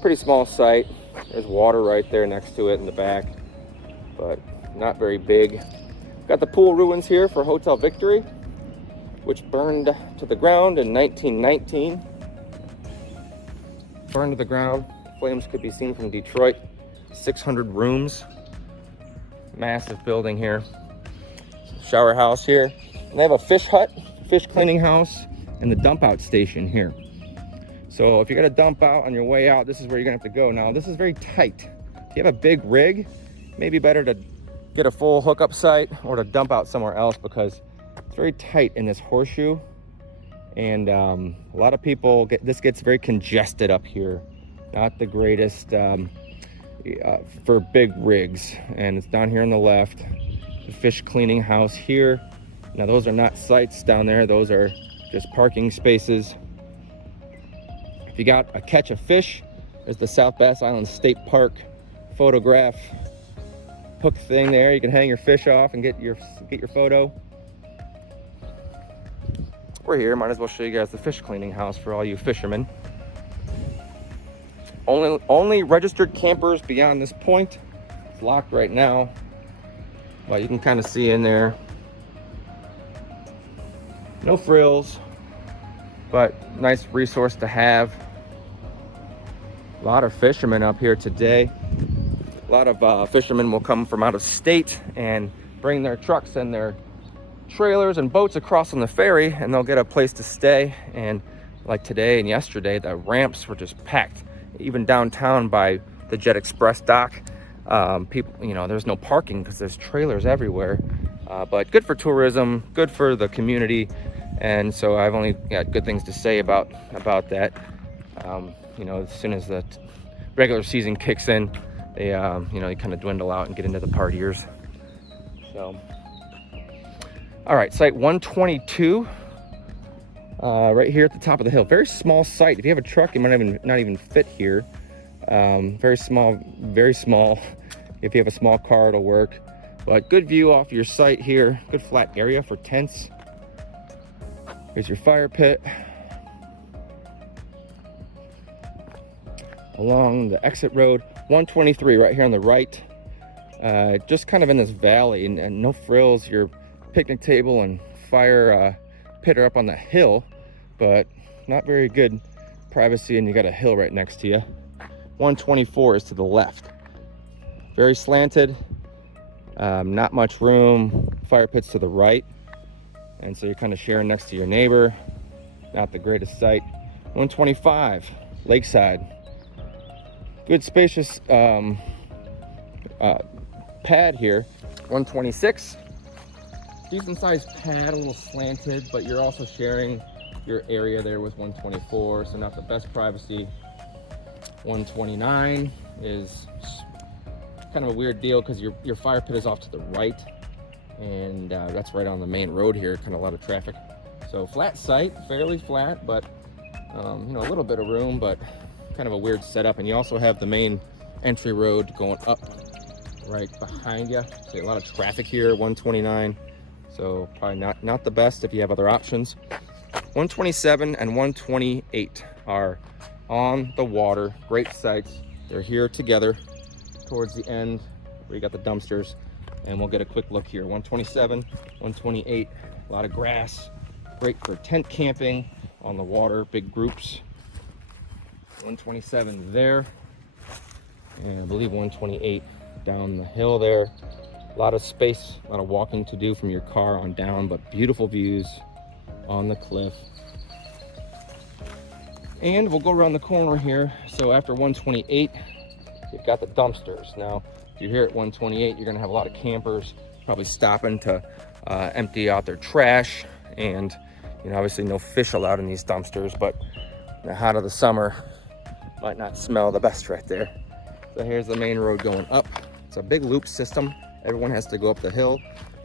Pretty small site. There's water right there next to it in the back, but not very big. Got the pool ruins here for Hotel Victory, which burned to the ground in 1919. Burned to the ground. Flames could be seen from Detroit. 600 rooms. Massive building here. Shower house here. And they have a fish hut, fish cleaning house, and the dump out station here. So if you're gonna dump out on your way out, this is where you're gonna have to go. Now, this is very tight. If you have a big rig, maybe better to get a full hookup site or to dump out somewhere else, because it's very tight in this horseshoe. And a lot of people this gets very congested up here. Not the greatest for big rigs. And it's down here on the left, the fish cleaning house here. Now those are not sites down there, those are just parking spaces. If you got a catch of fish, there's the South Bass Island State Park photograph hook thing there. You can hang your fish off and get your photo. We're here, might as well show you guys the fish cleaning house for all you fishermen. Only registered campers beyond this point. It's locked right now, but you can kind of see in there. No frills, but nice resource to have. A lot of fishermen up here today. A lot of fishermen will come from out of state and bring their trucks and their trailers and boats across on the ferry, and they'll get a place to stay. And like today and yesterday, the ramps were just packed. Even downtown by the Jet Express dock, people, you know, there's no parking because there's trailers everywhere. But good for tourism, good for the community, and so I've only got good things to say about that. You know, as soon as the regular season kicks in, they you know, they kind of dwindle out and get into the partiers. So, all right, site 122, right here at the top of the hill. Very small site. If you have a truck, it might not even fit here. Very small, very small. If you have a small car, it'll work. But good view off your site here. Good flat area for tents. Here's your fire pit. Along the exit road, 123 right here on the right. Just kind of in this valley, and no frills. Your picnic table and fire pit are up on the hill, but not very good privacy, and you got a hill right next to you. 124 is to the left. Very slanted, not much room. Fire pit's to the right, and so you're kind of sharing next to your neighbor. Not the greatest site. 125, lakeside. Good spacious pad here. 126, decent sized pad, a little slanted, but you're also sharing your area there with 124, so not the best privacy. 129 is kind of a weird deal because your fire pit is off to the right, and that's right on the main road here, kind of a lot of traffic. So flat site, fairly flat, but you know, a little bit of room, but kind of a weird setup. And you also have the main entry road going up right behind you. So a lot of traffic here. 129, so probably not the best if you have other options. 127 and 128 are on the water. Great sites. They're here together towards the end where you got the dumpsters, and we'll get a quick look here. 127, 128, a lot of grass, great for tent camping on the water, big groups. 127 there, and I believe 128 down the hill there. A lot of space, a lot of walking to do from your car on down, but beautiful views on the cliff. And we'll go around the corner here. So after 128, you've got the dumpsters. Now, if you're here at 128, you're gonna have a lot of campers probably stopping to empty out their trash, and you know, obviously no fish allowed in these dumpsters, but in the hot of the summer, might not smell the best right there. So here's the main road going up. It's a big loop system. Everyone has to go up the hill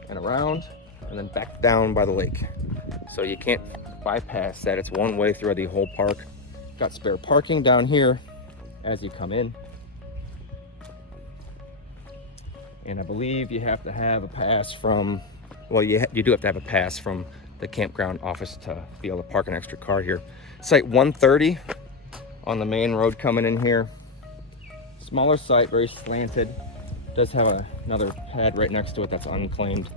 and around and then back down by the lake. So you can't bypass that. It's one way through the whole park. Got spare parking down here as you come in. And I believe you have to have a pass from, well, you do have to have a pass from the campground office to be able to park an extra car here. Site 130 on the main road coming in here. Smaller site, very slanted. Does have another pad right next to it that's unclaimed.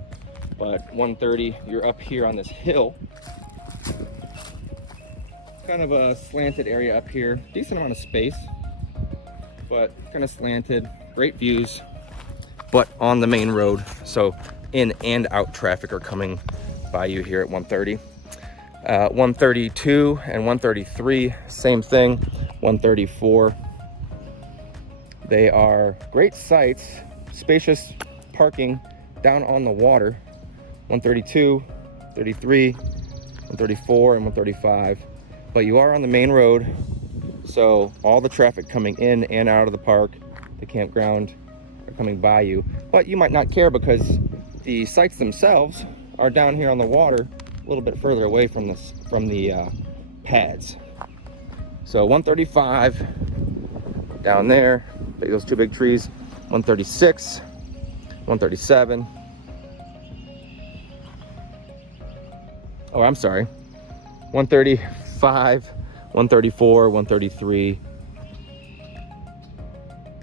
But 130, you're up here on this hill. Kind of a slanted area up here. Decent amount of space, but kind of slanted. Great views, but on the main road. So in and out traffic are coming by you here at 130. 132 and 133, same thing. 134. They are great sites, spacious parking down on the water. 132, 33, 134 and 135. But you are on the main road, so all the traffic coming in and out of the park, the campground, are coming by you. But you might not care because the sites themselves are down here on the water, a little bit further away from the pads. So 135 down there, those two big trees, 136, 137. Oh, I'm sorry, 135, 134, 133.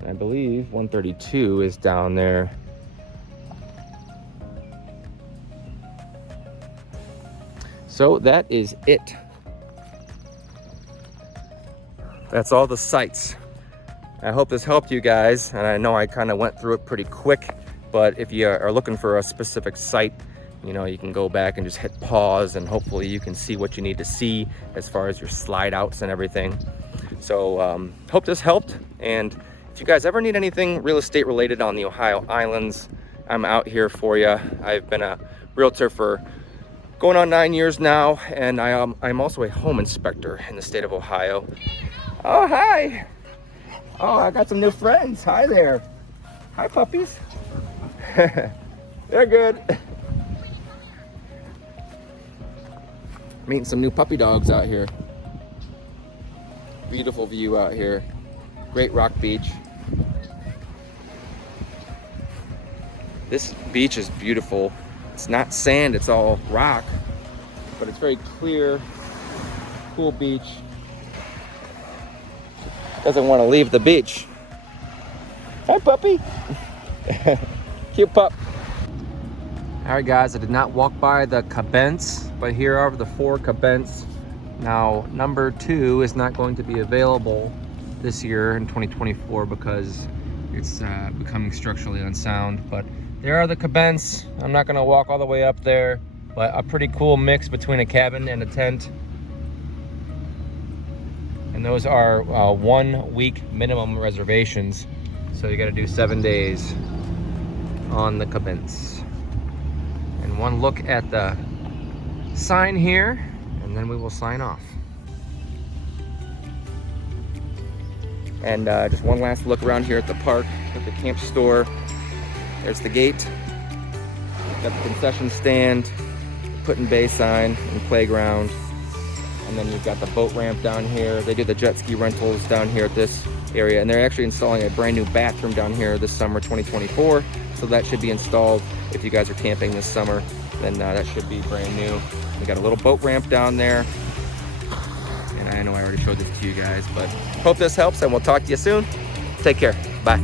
I believe 132 is down there. So that is it. That's all the sites. I hope this helped you guys, and I know I kind of went through it pretty quick, but if you are looking for a specific site, you know, you can go back and just hit pause, and hopefully you can see what you need to see as far as your slide outs and everything. So hope this helped, and if you guys ever need anything real estate related on the Ohio Islands, I'm out here for you. I've been a realtor for going on 9 years now, and I'm also a home inspector in the state of Ohio. Oh, hi. Oh, I got some new friends. Hi there. Hi, puppies. They're good. Meeting some new puppy dogs out here. Beautiful view out here. Great rock beach. This beach is beautiful. It's not sand, it's all rock, but it's very clear, cool beach. Doesn't want to leave the beach. Hi, puppy. Cute pup. All right, guys, I did not walk by the cabins, but here are the 4 cabins. Now, number 2 is not going to be available this year in 2024 because it's becoming structurally unsound, but there are the cabins. I'm not gonna walk all the way up there, but a pretty cool mix between a cabin and a tent. And those are 1 week minimum reservations. So you gotta do 7 days on the cabins. And one look at the sign here, and then we will sign off. And just one last look around here at the park, at the camp store. There's the gate, got the concession stand, put in bay sign and playground. And then you've got the boat ramp down here. They do the jet ski rentals down here at this area. And they're actually installing a brand new bathroom down here this summer, 2024. So that should be installed if you guys are camping this summer. Then that should be brand new. We got a little boat ramp down there. And I know I already showed this to you guys, but hope this helps, and we'll talk to you soon. Take care. Bye.